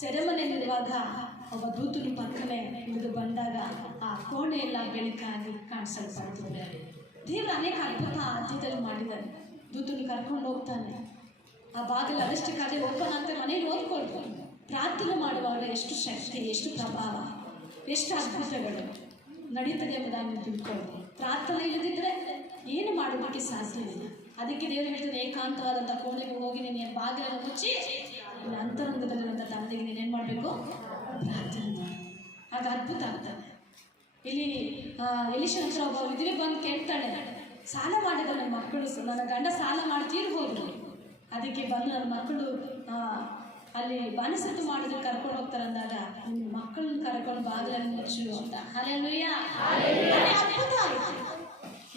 ಸೆರೆಮನೆಯಲ್ಲಿರುವಾಗ ಒಬ್ಬ ದೂತನು ಪಕ್ಕನೆ ಇಳಿದು ಬಂದಾಗ ಆ ಕೋಣೆ ಎಲ್ಲ ಬೆಳಕಾಗಿ ಕಾಣಿಸಲ್ಪಡ್ತದೆ. ದೇವರು ಅನೇಕ ಅದ್ಭುತ ಆದ್ಯತೆಗಳು ಮಾಡಿದ್ದಾರೆ. ದೂತನು ಕರ್ಕೊಂಡು ಹೋಗ್ತಾನೆ, ಆ ಬಾಗಿಲು ಅದಷ್ಟಕ್ಕಾಗಿ ಓಪನ್ ಅಂತ ಮನೇಲಿ ಓದ್ಕೊಳ್ಬೋದು. ಪ್ರಾರ್ಥನೆ ಮಾಡುವಾಗ ಎಷ್ಟು ಶಕ್ತಿ, ಎಷ್ಟು ಪ್ರಭಾವ, ಎಷ್ಟು ಅದ್ಭುತಗಳು ನಡೀತದೆ ಎಂಬುದಾಗಿ ತಿಳ್ಕೊಳ್ಬೋದು. ಪ್ರಾರ್ಥನೆ ಇಲ್ಲದಿದ್ದರೆ ಏನು ಮಾಡೋದಕ್ಕೆ ಸಾಧ್ಯವಿಲ್ಲ. ಅದಕ್ಕೆ ದೇವರು ಹೇಳ್ತಾರೆ, ಏಕಾಂತವಾದಂಥ ಕೋಣೆಗೆ ಹೋಗಿ ನೀನು ಬಾಗಿಲನ್ನು ಮುಚ್ಚಿ ನಿನ್ನ ಅಂತರಂಗದಲ್ಲಿರುವಂಥ ತಂದೆಗೆ ನೀನೇನು ಮಾಡಬೇಕು, ಪ್ರಾರ್ಥನೆ ಮಾಡಿ. ಆಗ ಅದ್ಭುತ ಆಗ್ತದೆ. ಇಲ್ಲಿ ಎಲಿಷನ ಹತ್ರ ಒಬ್ಬ ವಿಧವೆ ಬಂದು ಕೇಳ್ತಾಳೆ, ಸಾಲ ಮಾಡಿದ ನನ್ನ ಮಕ್ಕಳು, ನನ್ನ ಗಂಡ ಸಾಲ ಮಾಡಿ ತೀರ್ಬೋದು, ಅದಕ್ಕೆ ಬಂದು ನನ್ನ ಮಕ್ಕಳು ಅಲ್ಲಿ ಬಾಣಸಿಟ್ಟು ಮಾಡಿದ್ರೆ ಕರ್ಕೊಂಡು ಹೋಗ್ತಾರೆ ಅಂದಾಗ ನಿಮ್ಮ ಮಕ್ಕಳನ್ನ ಕರ್ಕೊಂಡು ಬಾಗಿಲನ್ನು ಮುಚ್ಚು ಅಂತ. ಹಲ್ಲೆಲೂಯಾ, ಅದ್ಭುತ ಆಯಿತು.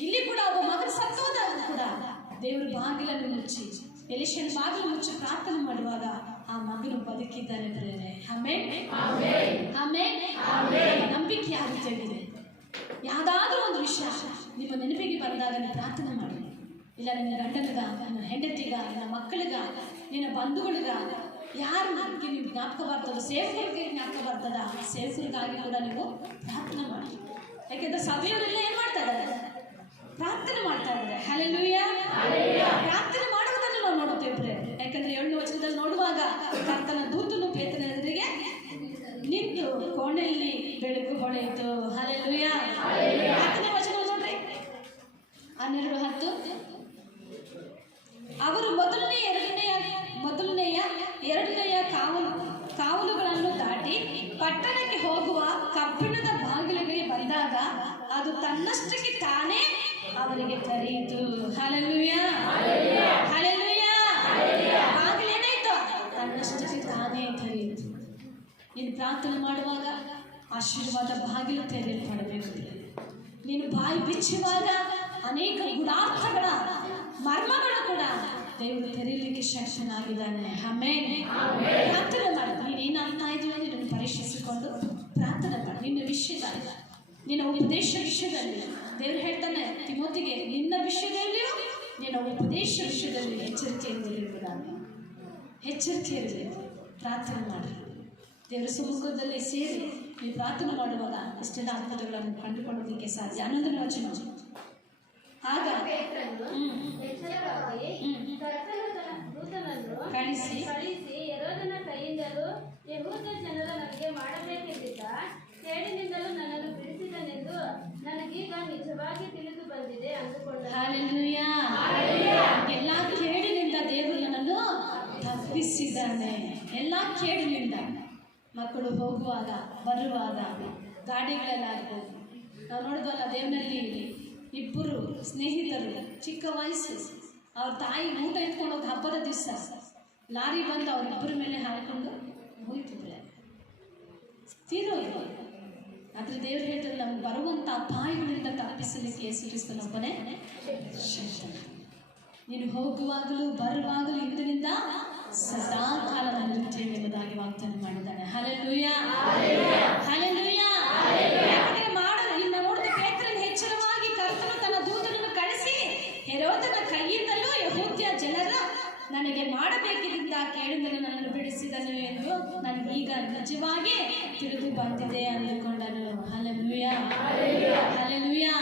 ಇಲ್ಲಿ ಕೂಡ ಒಬ್ಬ ಮಗನ ಸತ್ತೋದಾಗ ಕೂಡ ದೇವರು ಬಾಗಿಲನ್ನು ಮುಚ್ಚಿ, ಎಲಿಷನ ಬಾಗಿಲು ಮುಚ್ಚಿ ಪ್ರಾರ್ಥನೆ ಮಾಡುವಾಗ ಆ ಮಗನು ಬದುಕಿದ್ದಾನೆ. ಪ್ರೇರೆ ನಂಬಿಕೆ ಯಾವ ರೀತಿಯಾಗಿದೆ. ಯಾವುದಾದ್ರೂ ಒಂದು ವಿಷಯ ನಿಮ್ಮ ನೆನಪಿಗೆ ಬಂದಾಗ ನೀವು ಪ್ರಾರ್ಥನೆ ಮಾಡಿ. ಇಲ್ಲ ನಿನ್ನ ಗಂಡನಿಗ, ನಿನ್ನ ಹೆಂಡತಿಗ, ನಿನ್ನ ಮಕ್ಕಳಿಗ, ನಿನ್ನ ಬಂಧುಗಳಿಗ, ಯಾರು ನನಗೆ ನೀವು ಜ್ಞಾಪಕ ಬರ್ತದೋ, ಸೇವಕರಿಗೆ ಜ್ಞಾಪಕ ಬರ್ತದ, ಸೇವಕರಿಗಾಗಿ ಕೂಡ ನೀವು ಪ್ರಾರ್ಥನೆ ಮಾಡಿ. ಯಾಕೆಂದ್ರೆ ಸಭೆಯವರೆಲ್ಲ ಏನು ಮಾಡ್ತಾ ಇದ್ದಾರೆ, ಪ್ರಾರ್ಥನೆ ಮಾಡ್ತಾ ಇದ್ದಾರೆ. ಹಲ್ಲೆಲೂಯಾ, ಪ್ರಾರ್ಥನೆ ಮಾಡುವುದನ್ನು ನಾವು ನೋಡುತ್ತೇವೆ. ಯಾಕಂದ್ರೆ 7ನೇ ವಚನದಲ್ಲಿ ನೋಡುವಾಗ ಕರ್ತನ ದೂತನು ಪೇತ್ರನ ಎದುರಿಗೆ ನಿಂತು ಕೋಣೆಯಲ್ಲಿ ಬೆಳಕು ಹೊಳೆಯಿತು. ಹಲ್ಲೆಲೂಯಾ. 10ನೇ ವಚನ ನೋಡ್ರಿ, 12:10. ಅವರು ಮೊದಲನೆಯ ಎರಡನೆಯ ಕಾವಲುಗಳನ್ನು ದಾಟಿ ಪಟ್ಟಣಕ್ಕೆ ಹೋಗುವ ಕಬ್ಬಿಣದ ಬಾಗಿಲಿಗೆ ಬಂದಾಗ ಅದು ತನ್ನಷ್ಟಕ್ಕೆ ತಾನೇ ಅವರಿಗೆ ತೆರೆಯಿತು. Hallelujah, hallelujah. ಬಾಗಿಲೇನಾಯ್ತು, ತನ್ನಷ್ಟಕ್ಕೆ ತಾನೇ ತೆರೆಯಿತು. ನೀನು ಪ್ರಾರ್ಥನೆ ಮಾಡುವಾಗ ಆಶೀರ್ವಾದ ಬಾಗಿಲು ತೆರೆಯಲ್ಪಡಬೇಕು. ನೀನು ಬಾಯಿ ಬಿಚ್ಚುವಾಗ ಅನೇಕ ಗುಣಾರ್ಥಗಳ ಮರ್ಮಗಳು ಕೂಡ ದೇವರು ತೆರೆಯಲಿಕ್ಕೆ ಶಕ್ತನಾಗಿದ್ದಾನೆ. ಆಮೆನ್. ಪ್ರಾರ್ಥನೆ ಮಾಡು. ನೀನೇನಾಗ್ತಾ ಇದೆಯೋ ನೀನು ಪರೀಕ್ಷಿಸಿಕೊಂಡು ಪ್ರಾರ್ಥನೆ ಮಾಡು. ನಿನ್ನ ವಿಷಯದಲ್ಲಿ, ನಿನ್ನ ಉಪದೇಶ ವಿಷಯದಲ್ಲಿ ದೇವರು ಹೇಳ್ತಾನೆ ತಿಮೋತಿಗೆ, ನಿನ್ನ ವಿಷಯದಲ್ಲಿಯೂ ನಿನ್ನ ಉಪದೇಶ ವಿಷಯದಲ್ಲಿ ಎಚ್ಚರಿಕೆಯಿಂದಿರುವುದಾಗಿ, ಎಚ್ಚರಿಕೆ ಇರಬೇಕು. ಪ್ರಾರ್ಥನೆ ಮಾಡಿ ದೇವರ ಸಮ್ಮುಖದಲ್ಲಿ ಸೇರಿ ನೀವು ಪ್ರಾರ್ಥನೆ ಮಾಡುವಾಗ ಇಷ್ಟೆಲ್ಲ ಅದ್ಭುತಗಳನ್ನು ಕಂಡುಕೊಳ್ಳೋದಕ್ಕೆ ಸಾಧ್ಯ. 11ನೇ ವಚನ. ಆಗ ಕಳಿಸಿ ಹೆರೋದನ ಕೈಯಿಂದಲೂ ಯೆಹೂದ ಜನರು ನನಗೆ ಮಾಡಬೇಕೆಂದಿದ್ದ ಕೇಡಿನಿಂದಲೂ ನನ್ನನ್ನು ಬಿಡಿಸಿದನೆಂದು ನನಗೀಗ ನಿಜವಾಗಿ ತಿಳಿದು ಬಂದಿದೆ ಅಂದುಕೊಂಡ. ಹಲ್ಲೆಲೂಯಾ. ಎಲ್ಲ ಕೇಡಿನಿಂದ ದೇವರು ನನ್ನನ್ನು ತಪ್ಪಿಸಿದ್ದಾನೆ. ಎಲ್ಲ ಕೇಡಿನಿಂದ ಮಕ್ಕಳು ಹೋಗುವಾಗ ಬರುವಾಗ ಗಾಡಿಗಳಲ್ಲಾಗ್ಬೋದು. ನಾವು ನೋಡಿದ್ವಲ್ಲ, ದೇವನಲ್ಲಿ ಇಬ್ಬರು ಸ್ನೇಹಿತರು ಚಿಕ್ಕ ವಯಸ್ಸು, ಅವ್ರ ತಾಯಿ ಊಟ ಎತ್ಕೊಂಡು ಹೋಗಿ ಹಬ್ಬದ ದಿವಸ ಲಾರಿ ಬಂದು ಅವರಿಬ್ಬರ ಮೇಲೆ ಹಾಕೊಂಡು ಹೋಯ್ತಿದ್ರೆ ತೀರೋದು. ಆದರೆ ದೇವ್ರು ಹೇಳ್ತಾರೆ, ನಮ್ಗೆ ಬರುವಂಥ ಅಪಾಯಗಳಿಂದ ತಪ್ಪಿಸಲಿಕ್ಕೆ ಯೇಸು ಕ್ರಿಸ್ತನೊಬ್ಬನೇ ಶಕ್ತ. ನೀನು ಹೋಗುವಾಗಲೂ ಬರುವಾಗಲೂ ಇಂದಿನಿಂದ ಸದಾ ಕಾಲ ನಿರುತ್ತೇವೆ ಎಂಬುದಾಗಿ ವಾಗ್ದಾನ ಮಾಡಿದ್ದಾನೆ. Hallelujah, hallelujah. ಇಲ್ಲಿ ನಾವು ನೋಡಿದ ಪೇತ್ರನು ಎಚ್ಚರವಾಗಿ ಕರ್ತನು ತನ್ನ ದೂತನನ್ನು ಕಳಿಸಿ ಹೆರೋದನ ಕೈಯಿಂದಲೂ ಯೆಹೂದ್ಯ ಜನರು ನನಗೆ ಮಾಡಬೇಕಿದ್ದ ಕೇಳಿದರೆ ನನ್ನನ್ನು ಬಿಡಿಸಿದನು ಎಂದು ನನಗೀಗ ನಿಜವಾಗಿ ತಿಳಿದು ಬಂದಿದೆ ಅಂದುಕೊಂಡನು. Hallelujah, hallelujah.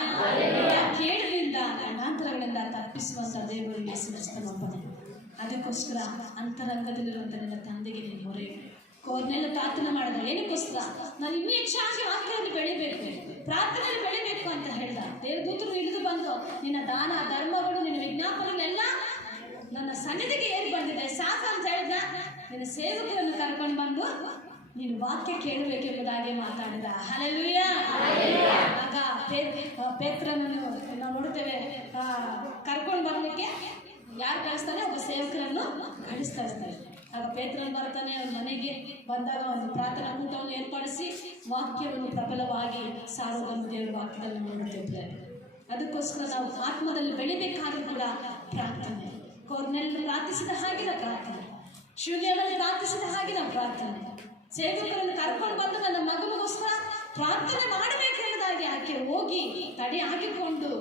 ಕೇಳಿನಿಂದ ಗಂಡಾಂತರಗಳಿಂದ ತಪ್ಪಿಸುವಂಥ ದೇವರು ಯೇಸು ಕ್ರಿಸ್ತನೊಬ್ಬನೇ. ಅದಕ್ಕೋಸ್ಕರ ಅಂತರಂಗದಲ್ಲಿರುವಂಥ ನನ್ನ ತಂದೆಗೆ ನೀನು ಹೊರೆ ಕೋರ್ನೆಲ್ಲ ಪ್ರಾರ್ಥನೆ ಮಾಡಿದ್ರೆ ಏನಕ್ಕೋಸ್ಕರ ನಾನು ಇನ್ನೂ ಹೆಚ್ಚಾಗಿ ವಾಕ್ಯದಲ್ಲಿ ಬೆಳಿಬೇಕು, ಪ್ರಾರ್ಥನೆಯಲ್ಲಿ ಬೆಳಿಬೇಕು ಅಂತ ಹೇಳ್ದ. ದೇವದೂತರು ಇಳಿದು ಬಂದು ನಿನ್ನ ದಾನ ಧರ್ಮಗಳು, ನಿನ್ನ ವಿಜ್ಞಾಪನೆಗಳೆಲ್ಲ ನನ್ನ ಸನ್ನಿಧಿಗೆ ಏರಿ ಬಂದಿದೆ, ಸಾಕು ಅಂತ ಹೇಳ್ದ. ನಿನ್ನ ಸೇವಕರನ್ನು ಕರ್ಕೊಂಡು ಬಂದು ನೀನು ವಾಕ್ಯ ಕೇಳಬೇಕೆಂಬುದಾಗಿ ಮಾತಾಡಿದ. ಹಲ್ಲೆಲೂಯಾ. ಆಗ ಪೇತ್ರನನ್ನು ನಾವು ನೋಡ್ತೇವೆ, ಕರ್ಕೊಂಡು ಬರಲಿಕ್ಕೆ ಯಾರು ಕಳಿಸ್ತಾನೆ, ಒಬ್ಬ ಸೇವಕರನ್ನು ಕಳಿಸ್ತಾ ಇರ್ತಾರೆ. ಆಗ ಪೇತ್ರನು ಬರ್ತಾನೆ. ಅವ್ರ ಮನೆಗೆ ಬಂದಾಗ ಒಂದು ಪ್ರಾರ್ಥನಾ ಕೂಟವನ್ನು ಏರ್ಪಡಿಸಿ ವಾಕ್ಯವನ್ನು ಪ್ರಬಲವಾಗಿ ಸಾರುವುದನ್ನು ದೇವರ ವಾಕ್ಯದಲ್ಲಿ ನೋಡುತ್ತೇವೆ. ಅದಕ್ಕೋಸ್ಕರ ನಾವು ಆತ್ಮದಲ್ಲಿ ಬೆಳಿಬೇಕಾದ್ರೂ ಕೂಡ ಪ್ರಾರ್ಥನೆ, ಕೊರ್ನೆಲ್ ಪ್ರಾರ್ಥಿಸಿದ ಹಾಗಿನ ಪ್ರಾರ್ಥನೆ, ಶಿವದೇವರಲ್ಲಿ ಪ್ರಾರ್ಥಿಸಿದ ಹಾಗಿನ ಪ್ರಾರ್ಥನೆ, ಸೇವಕರನ್ನು ಕರ್ಕೊಂಡು ಬಂದು ನನ್ನ ಮಗನಿಗೋಸ್ಕರ ಪ್ರಾರ್ಥನೆ ಮಾಡಬೇಕೆಂಬುದಾಗಿ ಆಕೆ ಹೋಗಿ ತಡೆ ಹಾಕಿಕೊಂಡು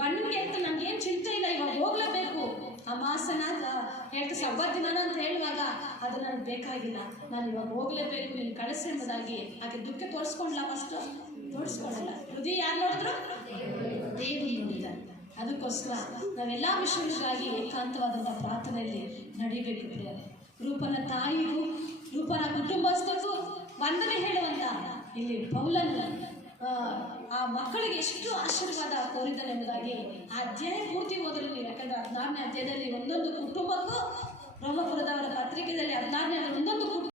ಗಂಡನಿಗೆ ಅಂತ ನನಗೇನು ಚಿಂತೆ ಇಲ್ಲ, ಇವಾಗ ಹೋಗ್ಲೇಬೇಕು, ಆ ಮಾಸನ ಹೇಳ್ತು ಸಬ್ಬತ್ತಿನ ಅಂತ ಹೇಳುವಾಗ ಅದು ನನಗೆ ಬೇಕಾಗಿಲ್ಲ, ನಾನು ಇವಾಗ ಹೋಗ್ಲೇಬೇಕು, ನೀನು ಕಳಿಸಿ ಎಂಬುದಾಗಿ ಆಕೆ ದುಃಖ ತೋರಿಸ್ಕೊಂಡ್ಲ, ಫಸ್ಟು ತೋರಿಸ್ಕೊಳ್ಳಲ್ಲ. ಹೃದಯ ಯಾರು ನೋಡಿದ್ರು? ದೇವರು ನೋಡಿದ್ದಾರೆ. ಅದಕ್ಕೋಸ್ಕರ ನಾವೆಲ್ಲ ವಿಷಯಗಳಿಗಾಗಿ ಏಕಾಂತವಾದಂಥ ಪ್ರಾರ್ಥನೆಯಲ್ಲಿ ನಡೀಬೇಕು ಪ್ರಿಯರೇ. ರೂಪನ ತಾಯಿಗೂ ರೂಪನ ಕುಟುಂಬಸ್ಥರಿಗೂ ವಂದನೆ ಹೇಳುವಂತ ಇಲ್ಲಿ ಪೌಲನು ಆ ಮಕ್ಕಳಿಗೆ ಎಷ್ಟು ಆಶೀರ್ವಾದ ಕೋರಿದನೆಂಬುದಾಗಿ ಆ ಅಧ್ಯಾಯ ಪೂರ್ತಿ ಓದಲು ನೀವು, ಯಾಕಂದ್ರೆ 16ನೇ ಅಧ್ಯಾಯದಲ್ಲಿ ಒಂದೊಂದು ಕುಟುಂಬಕ್ಕೂ ರೋಮಪುರದವರ ಪತ್ರಿಕೆಯಲ್ಲಿ 16ನೇ ಒಂದೊಂದು